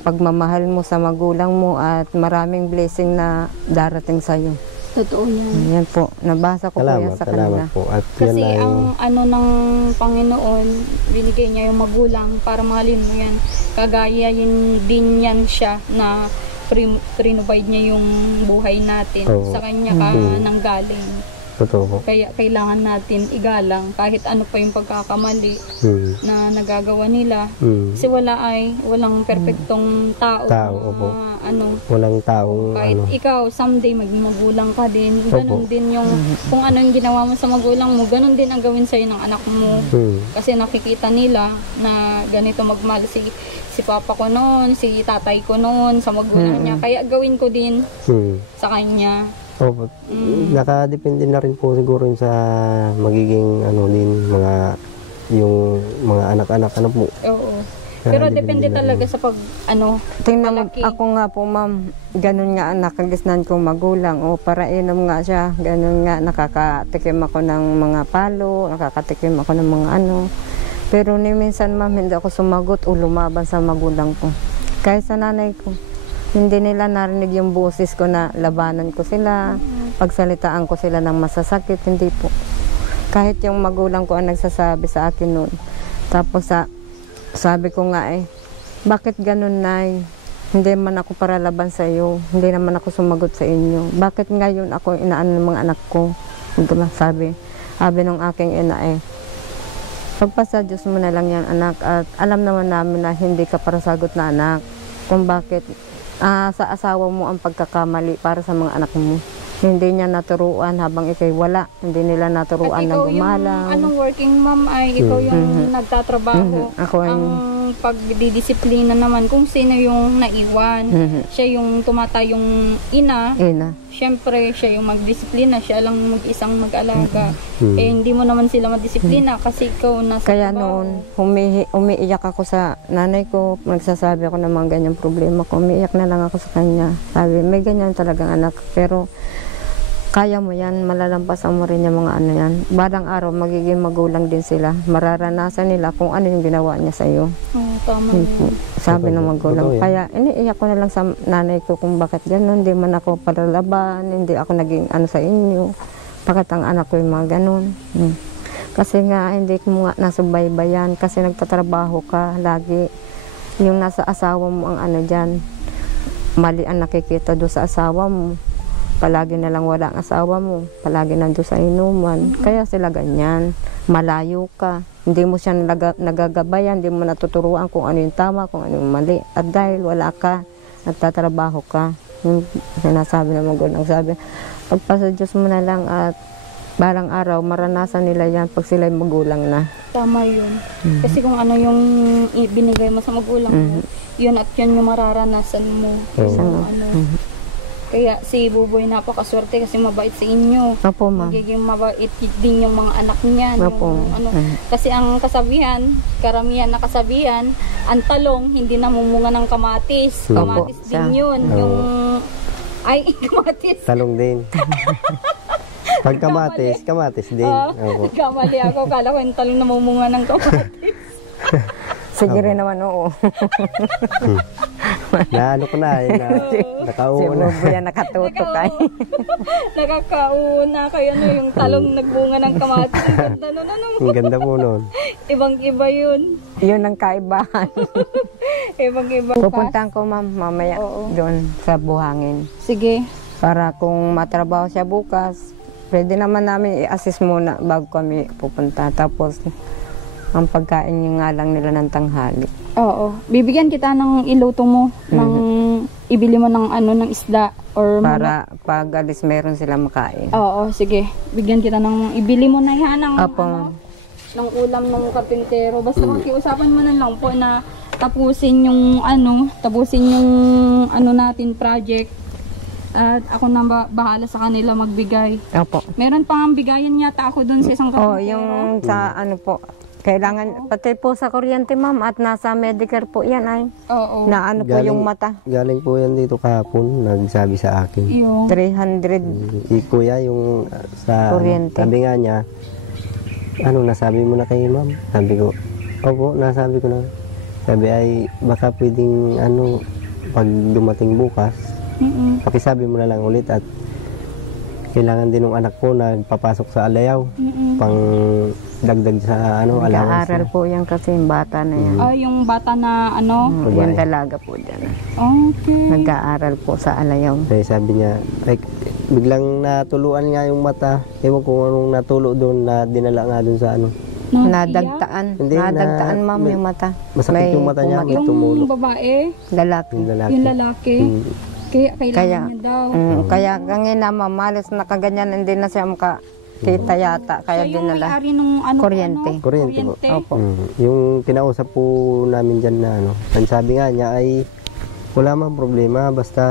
pagmamahal mo sa magulang mo at maraming blessing na darating sa iyo. Totoo yan. Yan po, nabasa ko po yan sa kanila. salamat po. At Kasi yan ay, ang ano ng Panginoon, binigay niya yung magulang para mahalin mo yan. Kagaya yun din yan siya na provide niya yung buhay natin. Oo. Sa kanya ka nanggaling. totoo po. Kaya kailangan natin igalang kahit ano pa yung pagkakamali na nagagawa nila. Kasi walang perfectong tao. Opo. Ano, Walang taong kahit ano. ikaw, someday maging magulang ka din. Ganon din yung, kung ano yung ginawa mo sa magulang mo, ganon din ang gawin sa'yo ng anak mo. Kasi nakikita nila na ganito magmahal si papa ko noon, si tatay ko noon, sa magulang niya. Kaya gawin ko din sa kanya. Opo. Nakadepende na rin po siguro yun sa magiging ano din yung mga anak-anak ano po. Oo. Pero depende talaga sa Tingnan mo, malaki. ako nga po ma'am, ganun nga ang nakagisnan kong magulang. Para inom nga siya, ganun nga nakakatikim ako ng mga palo, nakakatikim ako ng mga ano. Pero ni minsan ma'am, hindi ako sumagot o lumaban sa magulang ko. Kahit sa nanay ko, hindi nila narinig yung boses ko na labanan ko sila, pagsalitaan ko sila ng masasakit, hindi po. Kahit yung magulang ko ang nagsasabi sa akin noon. Tapos sabi ko nga bakit ganun nay? Hindi man ako para laban sa iyo, hindi naman ako sumagot sa inyo. Bakit ngayon ako inaano ng mga anak ko? Sabi ng aking ina pagpasa Diyos mo na lang yan anak at alam naman namin na hindi ka para sagot na anak. Kung bakit sa asawa mo ang pagkakamali para sa mga anak mo. Hindi niya naturuan habang ikay wala. Hindi nila naturuan na gumalang. Anong working mom ay ikaw yung nagtatrabaho. Ako ang pagdidisiplina naman kung sino yung naiwan. Siya yung tumatayong ina. Siyempre, siya yung magdisiplina. Siya lang mag-isang mag-alaga. Hindi mo naman sila madisiplina kasi ikaw nasa Kaya trabaho. noon, umiiyak ako sa nanay ko. Nagsasabi ako ng mga ganyang problema ko. Umiiyak na lang ako sa kanya. Sabi, may ganyan talagang anak. Pero kaya mo yan, malalampasan mo rin yung mga ano yan. Badang araw, magiging magulang din sila. Mararanasan nila kung ano yung ginawa niya sa iyo. Oo, tama yun. Sabi ng magulang. Totoo yan. Kaya iniiyak ko na lang sa nanay ko kung bakit gano'n. Hindi man ako palalaban, hindi ako naging ano sa inyo. Bakit ang anak ko yung mga gano'n. Kasi nga, hindi mo nga nasubaybayan kasi nagtatrabaho ka lagi. Yung nasa asawa mo ang ano dyan, mali ang nakikita doon sa asawa mo. Palagi na lang wala ang asawa mo. Palagi nandun sa inuman. Kaya sila ganyan. Malayo ka. Hindi mo siya nagagabayan. Hindi mo natuturuan kung ano yung tama, kung ano yung mali. At dahil wala ka, nagtatrabaho ka. Yung sinasabi ng magulang. Sabi, pagpasa Diyos mo na lang at barang araw, maranasan nila yan pag sila'y magulang na. Tama yun. Kasi kung ano yung binigay mo sa magulang mo, yun at yun yung mararanasan mo. Kaya si Buboy napakaswerte kasi mabait sa inyo. Opo, ma'am. Magiging mabait din yung mga anak niya. Opo. Kasi ang kasabihan, karamihan na kasabihan, ang talong hindi namumunga ng kamatis. Kamatis Opo, din yun. Yung kamatis. Talong din. Pag kamatis din. Opo. Kamali ako. Kala ko yung talong namumunga ng kamatis. Sige rin naman, oo. Na ano ko na, Si nakauuna. Buboy yan nakatutok ay. Nakakauna kayo ano, yung talong nagbunga ng kamatis. Ang ganda nun, ano? Ang ganda po nun. Ibang-iba yun. Yun ang kaibahan. Ibang-iba. Pupuntahan ko ma'am mamaya Oo. doon sa Buhangin. Sige. Para kung matrabaho siya bukas, pwede naman namin i-assist muna bago kami pupunta. Tapos, ang pagkain yung nga lang nila ng tanghali. Oo. Bibigyan kita ng iluto mo, ng ibili mo ng ano ng isda or Para pag alis meron sila makain. Oo, sige. Bigyan kita ng ibili mo na yan ng Opo, ano, ma'am. ng ulam ng karpintero. Basta makiusapan mo na lang po na tapusin yung ano natin project. At ako na bahala sa kanila magbigay. Opo. Meron pang bigayan yata ako doon sa isang Oh, karpintero. yung sa ano po, kailangan, pati po sa kuryente ma'am at nasa Medicare po yan ay. Oo. Na ano po yung mata. Galing po yan dito kahapon, nagsabi sa akin. Yung 300. Kuya, yung sa Kuryente. sabi nga niya, nasabi mo na kay ma'am? Sabi ko, opo, nasabi ko na. Sabi ay, baka pwedeng pag dumating bukas, pakisabi mo na lang ulit at kailangan din ng anak ko na papasok sa alayaw, pang dagdag sa allowance. Nag-aaral po yan kasi yung bata na yan. yung bata na ano. Yung dalaga po dyan. Okay. Nag-aaral po sa Alayaw. Kaya sabi niya, ay, biglang natuluan nga yung mata. Ewan kung anong natulo doon na dinala nga doon sa Nadagtaan. Hindi, Nadagtaan ma'am may- yung mata. Masakit yung mata niya, may Yung tumulo. babae, Lalaki. Yung lalaki. yung lalaki. Kailangan Kaya- niya daw. Kaya kanina mamalis na kaganyan, hindi na siya makakita yata. Kaya So, yung dinala. may-ari nung ano, Kuryente. Kuryente po. Opo. Yung kinausap po namin dyan na ang sabi nga niya ay wala mang problema basta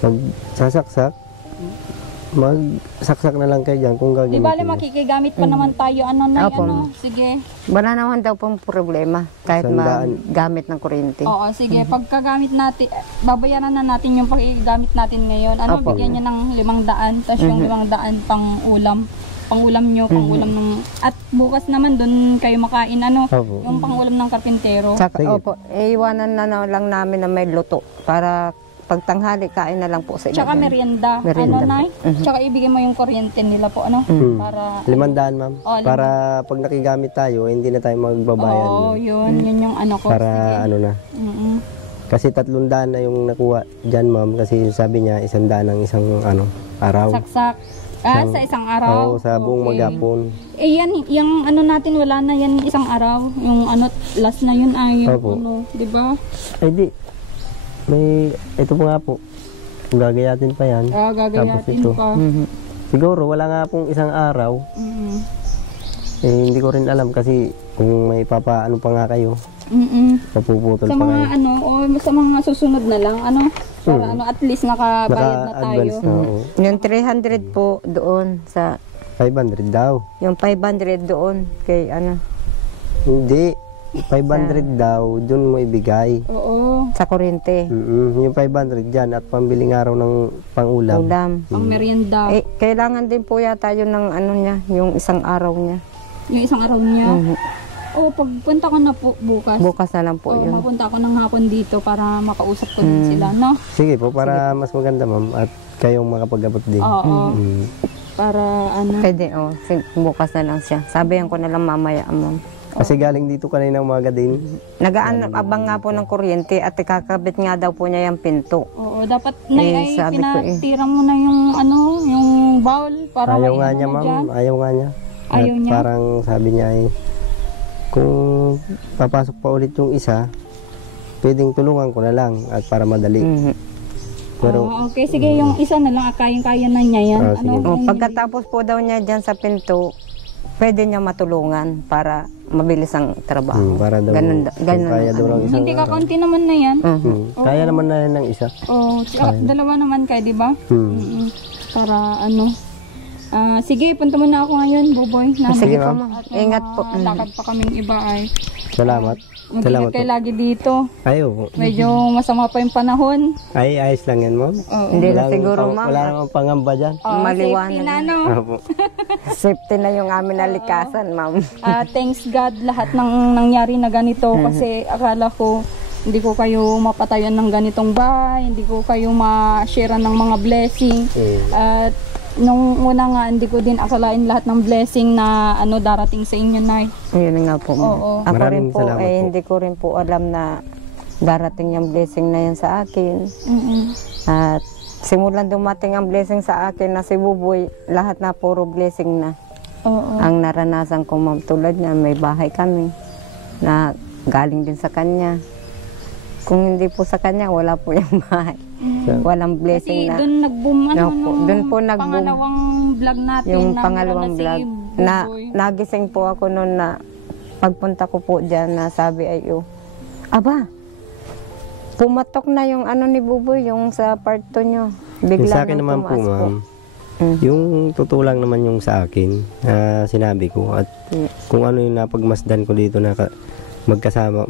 magsasaksak, magsaksak na lang kayo dyan kung Di gagamitin bale niyo. makikigamit pa naman tayo. Opo. Sige. Wala naman daw pong problema kahit Sandaan. gamit ng kuryente. Oo, sige. Pagkagamit natin, babayaran na natin yung pakigamit natin ngayon. Opo. Bigyan niya ng 500. Tapos yung 500 pang ulam. Pang-ulam nyo, pang-ulam ng... At bukas naman doon kayo makain, Opo. yung pang-ulam ng karpintero. Tsaka, Sige. opo, iiwanan na lang namin na may luto para pagtanghali kain na lang po sa Tsaka ilalim. merienda. Merienda Nay? Tsaka ibigay mo yung kuryente nila po, Para... 500 ma'am. Oh, 500. Para pag nakigamit tayo, hindi na tayo magbabayad. Oo, yun yung ano ko. Para Sige. na. Mm-mm. Kasi 300 na yung nakuha dyan ma'am. Kasi sabi niya 100 ang isang araw. Saksak. Sa isang araw? Oo, sa buong Okay. maghapon. Yan, yung natin wala na yan isang araw. Yung last na yun ay yung Opo. di ba? Ay di, ito po nga po. Gagayatin pa yan. Tapos Gagayatin ito. pa. Siguro wala nga pong isang araw. Mm-mm. Hindi ko rin alam kasi kung may papaano pa nga kayo, Mm-mm. napuputol Sa pa mga kayo. sa mga susunod na lang, para at least nakabayad na tayo. Naka-advance na. Oo. Yung 300 po doon sa, 500 daw. yung 500 doon kay Hindi. 500 daw, dun mo ibigay. Oo. sa kuryente. Yung 500 dyan at pambili nga raw ng pang-ulam. Ulam. Pang merienda. Kailangan din po yata yun ng niya, yung isang araw niya. Yung isang araw niya. Oo, pagpunta ko na po bukas. Bukas na lang po Oo, yun. mapunta ako ng hapon dito para makausap ko din sila, no? Sige po, para mas maganda ma'am at kayong makapag-abot din. Oo. Mm. Para Pwede, bukas na lang siya. Sabihan ko na lang mamaya, ma'am. Kasi galing dito kanina umaga din. Abang nga po ng kuryente at ikakabit nga daw po niya yung pinto. Oo, dapat na ay sabi ko pinatira mo na yung yung bowl para Ayaw may nga ano niya na ma'am, dyan. ayaw nga niya. Ayaw At niya? parang sabi niya ay, kung papasok pa ulit yung isa, pwedeng tulungan ko na lang at para madali. Pero, Okay, sige, yung isa na lang, kayang-kaya na niya yan. sige. Pagkatapos po daw niya dyan sa pinto, pwede niya matulungan para mabilis ang trabaho. para daw, Ganun kung kaya daw ng isang Hindi ka konti naman na yan. Kaya naman na yan ng isa. Oo, dalawa naman kayo, di ba? Mm-mm. Para sige, punta mo na ako ngayon, Buboy. Sige po, ma'am. ma'am. Ingat po. Lakad pa kaming iba ay. Salamat. Salamat Mag-ingat kayo po. lagi dito. Ayo. Medyo masama pa yung panahon. Ay, ayos lang yan ma'am. Oo. Hindi na siguro, ma'am. Wala namang pangamba dyan. Maliwanag. Safety na, no? Opo. Safety na yung aming nalikasan, ma'am. Thanks God lahat ng nangyari na ganito kasi akala ko hindi ko kayo mapatayan ng ganitong bahay, hindi ko kayo ma-share ng mga blessing. At nung una nga, hindi ko din akalain lahat ng blessing na darating sa inyo, Nay. Yun nga po. Oo. Ako Maraming rin po, salamat po. hindi ko rin po alam na darating yung blessing na yan sa akin. At simulan dumating ang blessing sa akin na si Buboy, lahat na puro blessing na. Oo. Ang naranasan ko, ma'am, tulad niya, may bahay kami na galing din sa kanya. Kung hindi po sa kanya, wala po yung bahay. Walang Kasi blessing na. doon nag-boom, Doon po nag-boom. pangalawang vlog natin. Yung na pangalawang meron vlog. na si Na, Buboy. nagising po ako noon na pagpunta ko po dyan na sabi ay, aba, pumatok na yung ni Buboy, yung sa part 2 nyo. Bigla Yung sa akin nang naman po, tumaas ma'am, yung totoo lang naman yung sa akin na sinabi ko at kung ano yung napagmasdan ko dito na magkakasama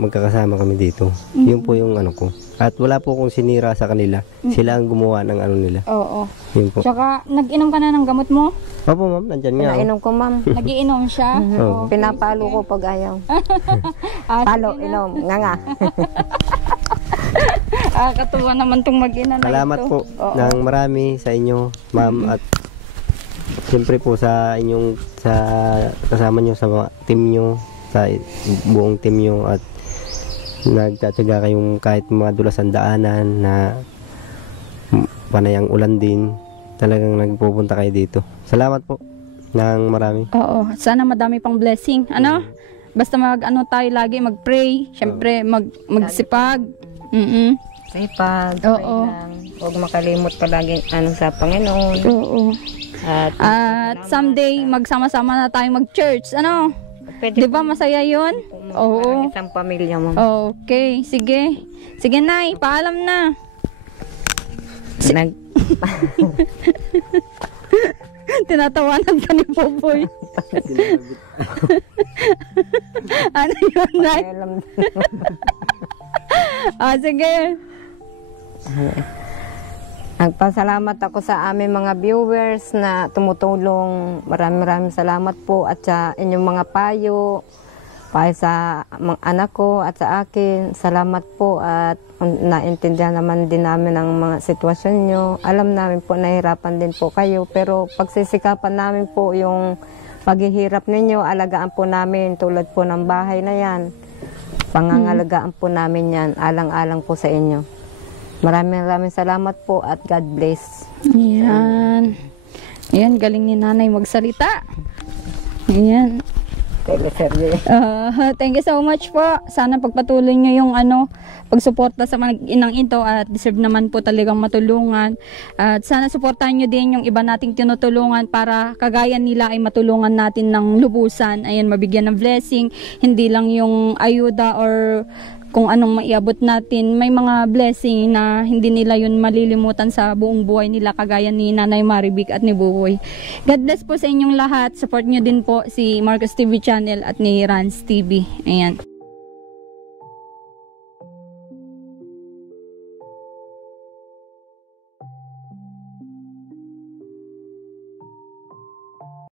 kami dito. Yun po yung ko. At wala po akong sinira sa kanila. Sila ang gumawa ng nila. Oo. Yun po. Tsaka, nag-inom ka na ng gamot mo? Opo, ma'am, nandyan nga. Nainom ko, ma'am. Nagiinom siya? Oo. Pinapalo ko pag ayaw. sige Palo, na. inom, nga. Katuwa naman tong mag-ina na Salamat ito. po Oo. ng marami sa inyo, ma'am, at siyempre po sa inyong kasama nyo sa mga team nyo, sa buong team nyo, at nagtatsaga kayong kahit mga dulasan daanan na panayang ulan din, talagang nagpupunta kayo dito. Salamat po ng marami. Oo, sana madami pang blessing. Basta tayo lagi mag-pray, syempre magsipag. Sipag, Oo. lang. Huwag makalimot palagi sa Panginoon. Oo. At Someday magsama-sama na tayo mag-church. pwede 'Di ba masaya 'yon? Oo. isang pamilya mo. Okay, sige. Sige, Nay, paalam na. Nag, Tinatawanan ka ni Popoy. Ano yun, Nay? alam, Sige. nagpasalamat ako sa aming mga viewers na tumutulong. Maraming salamat po at sa inyong mga payo sa mga anak ko at sa akin. Salamat po at naintindihan naman din namin ang mga sitwasyon nyo. Alam namin po nahihirapan din po kayo pero pagsisikapan namin po yung paghihirap ninyo, alagaan po namin tulad po ng bahay na yan. Pangangalagaan po namin yan, alang-alang po sa inyo. Maraming salamat po at God bless. Yan. Yan, galing ni Nanay magsalita. Yan. Teleserye. Thank you so much po. Sana pagpatuloy nyo yung pagsuporta sa mga inang ito at deserve naman po talagang matulungan. At sana suportahan nyo din yung iba nating tinutulungan para kagaya nila ay matulungan natin ng lubusan. Ayan, mabigyan ng blessing. Hindi lang yung ayuda or kung anong maiabot natin. May mga blessing na hindi nila yun malilimutan sa buong buhay nila kagaya ni Nanay Maribik at ni Buboy. God bless po sa inyong lahat. Support nyo din po si Marcos TV Channel at ni Rans TV. Ayan.